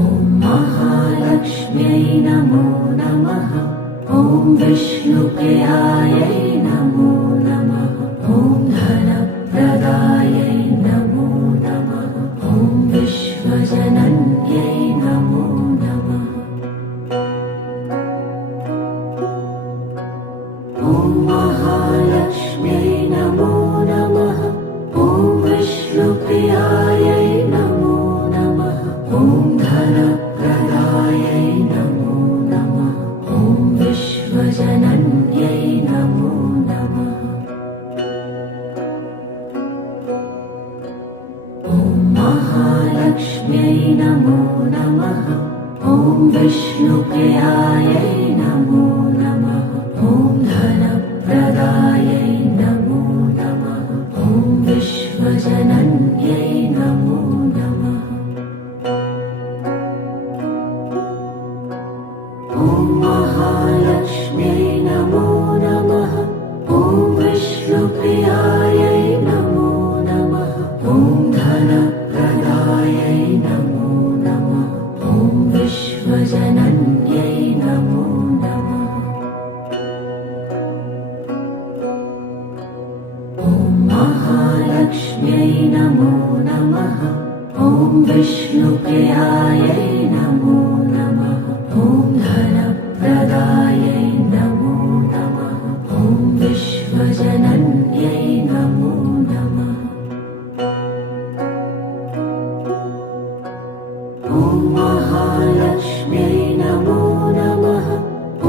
ॐ महालक्ष्म्यै नमो नमः। ॐ विष्णुप्रियायै नमो नमः। ॐ धनप्रदायै नमो नमः। ॐ विश्वजनन्यै नमो नमः। ॐ महालक्ष्म्यै नमो नमः। ॐ विष्णुप्रियायै नमो नमः। ॐ धनप्रदायै नमो नमः। ॐ विश्वजनन्यै नमो नमः। ॐ महालक्ष्म्यै नमो नमः। ॐ विष्णुप्रियायै नमो नमः। ॐ धनप्रदायै नमो नमः। ॐ विश्वजनन्यै नमो नमः। ॐ महालक्ष्म्यै नमो नमः। ॐ विष्णुप्रियायै नमो नमः। ॐ धनप्रदायै नमो नमः। ॐ विश्वजनन्यै नमो नमः। ॐ महालक्ष्म्यै नमो नमः। ॐ विष्णुप्रियायै नमो नमः। ॐ धनप्रदायै नमो नमः। ॐ विश्वजनन्यै विश्वजनन्यै नमो नमः। ॐ महालक्ष्म्यै नमो नमः।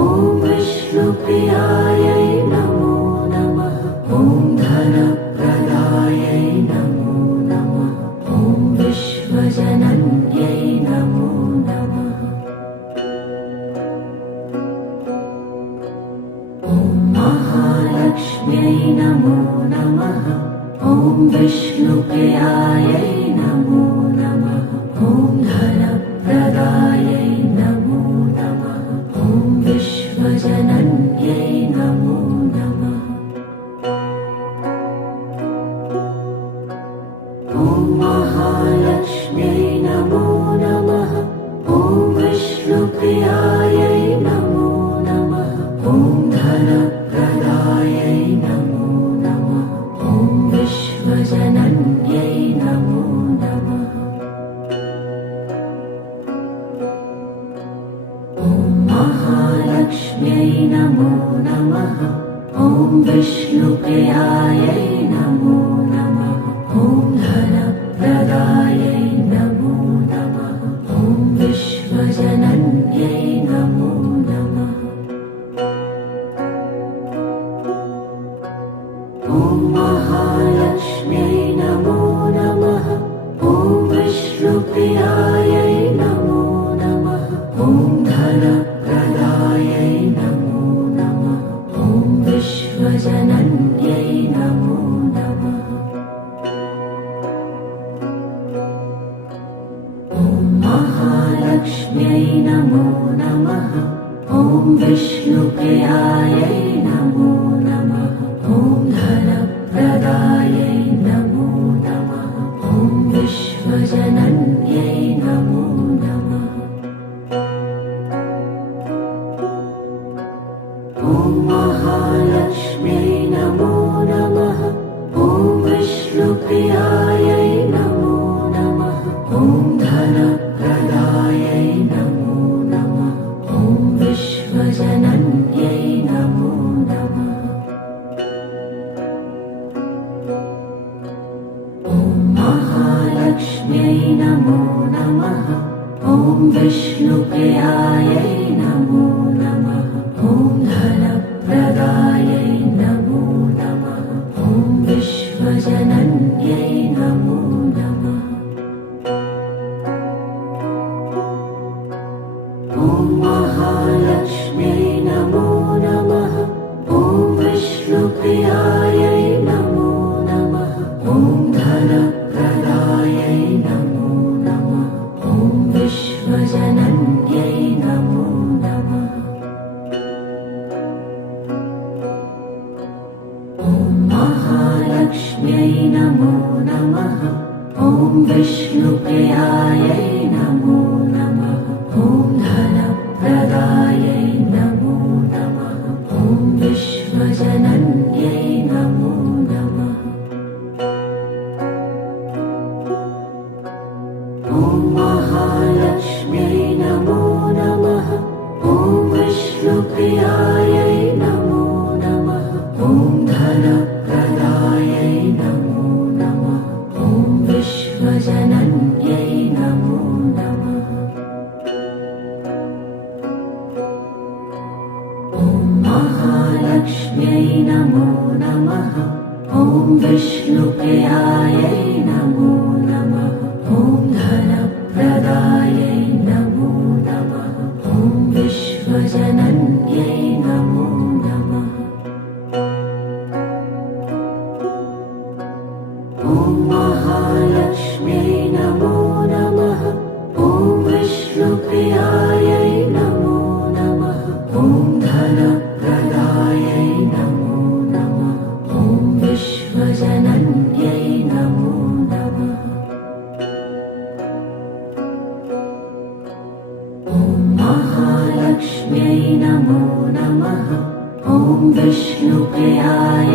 ॐ विष्णुप्रियायै नमो नमः। ॐ धनप्रदायै नमो नमः। ॐ विश्वजनन्यै नमो नमः। ॐ महालक्ष्म्यै नमो नमः। ॐ विष्णुप्रियायै नमो नमः। ॐ धनप्रदायै नमो नमः। ॐ विश्वजनन्यै नमो नमः। ॐ महालक्ष्म्यै नमो नमः। ॐ विष्णुप्रियायै नमो नमः। ॐ धनप्रदायै नमो नमः। ॐ विश्वजनन्यै नमो नमः। ॐ महालक्ष्म्यै नमो नमः। ॐ विष्णुप्रियायै नमो नमः। ॐ धनप्रदायै नमो नमः। ॐ विश्वजनन्यै नमो नमः। ॐ महालक्ष्म्यै नमो नमः। ॐ विष्णुप्रियायै नमो नमः। ॐ धनप्रदायै नमो नमः। ॐ विश्वजनन्यै नमो नमः। ॐ महालक्ष्म्यै नमो नमः। ॐ विष्णुप्रियायै नमो नमः। ॐ धनप्रदायै नमो नमः। ॐ विश्वजनन्यै नमो नमः। ॐ महालक्ष्म्यै नमो नमः। ॐ विष्णुप्रियायै नमो नमः। ॐ धनप्रदायै नमो नमः। ॐ विश्वजनन्यै नमो नमः। ॐ महालक्ष्म्यै नमो नमः। ॐ विष्णुप्रियायै नमो नमः। ॐ धनप्रदायै नमो नमः। ॐ विश्वजनन्यै नमो नमः। ॐ महालक्ष्म्यै नमो नमः। ॐ विष्णुप्रियायै नमो नमः। ॐ धनप्रदायै नमो नमः। ॐ विश्वजनन्यै नमो नमः। ॐ महालक्ष्म्यै नमो नमः। ॐ विष्णुप्रियायै नमो नमः। ॐ धनप्रदायै नमो नमः। ॐ विश्वजनन्यै नमो नमः। ॐ महालक्ष्म्यै नमो नमः। ॐ विष्णुप्रियायै नमो नमः। ॐ धनप्रदायै नमो नमः। ॐ विश्वजनन्यै नमो नमः। ॐ महालक्ष्म्यै नमो नमः। ॐ विष्णुप्रियायै नमो नमः। ॐ धनप्रदायै नमो नमः। ॐ विश्वजनन्यै नमो नमः। ॐ महालक्ष्म्यै नमो नमः। ॐ विष्णुप्रियायै नमो नमः। ॐ धनप्रदायै नमो नमः। ॐ विश्वजनन्यै नमो नमः। ॐ महालक्ष्म्यै नमो नमः। ॐ विष्णुप्रियायै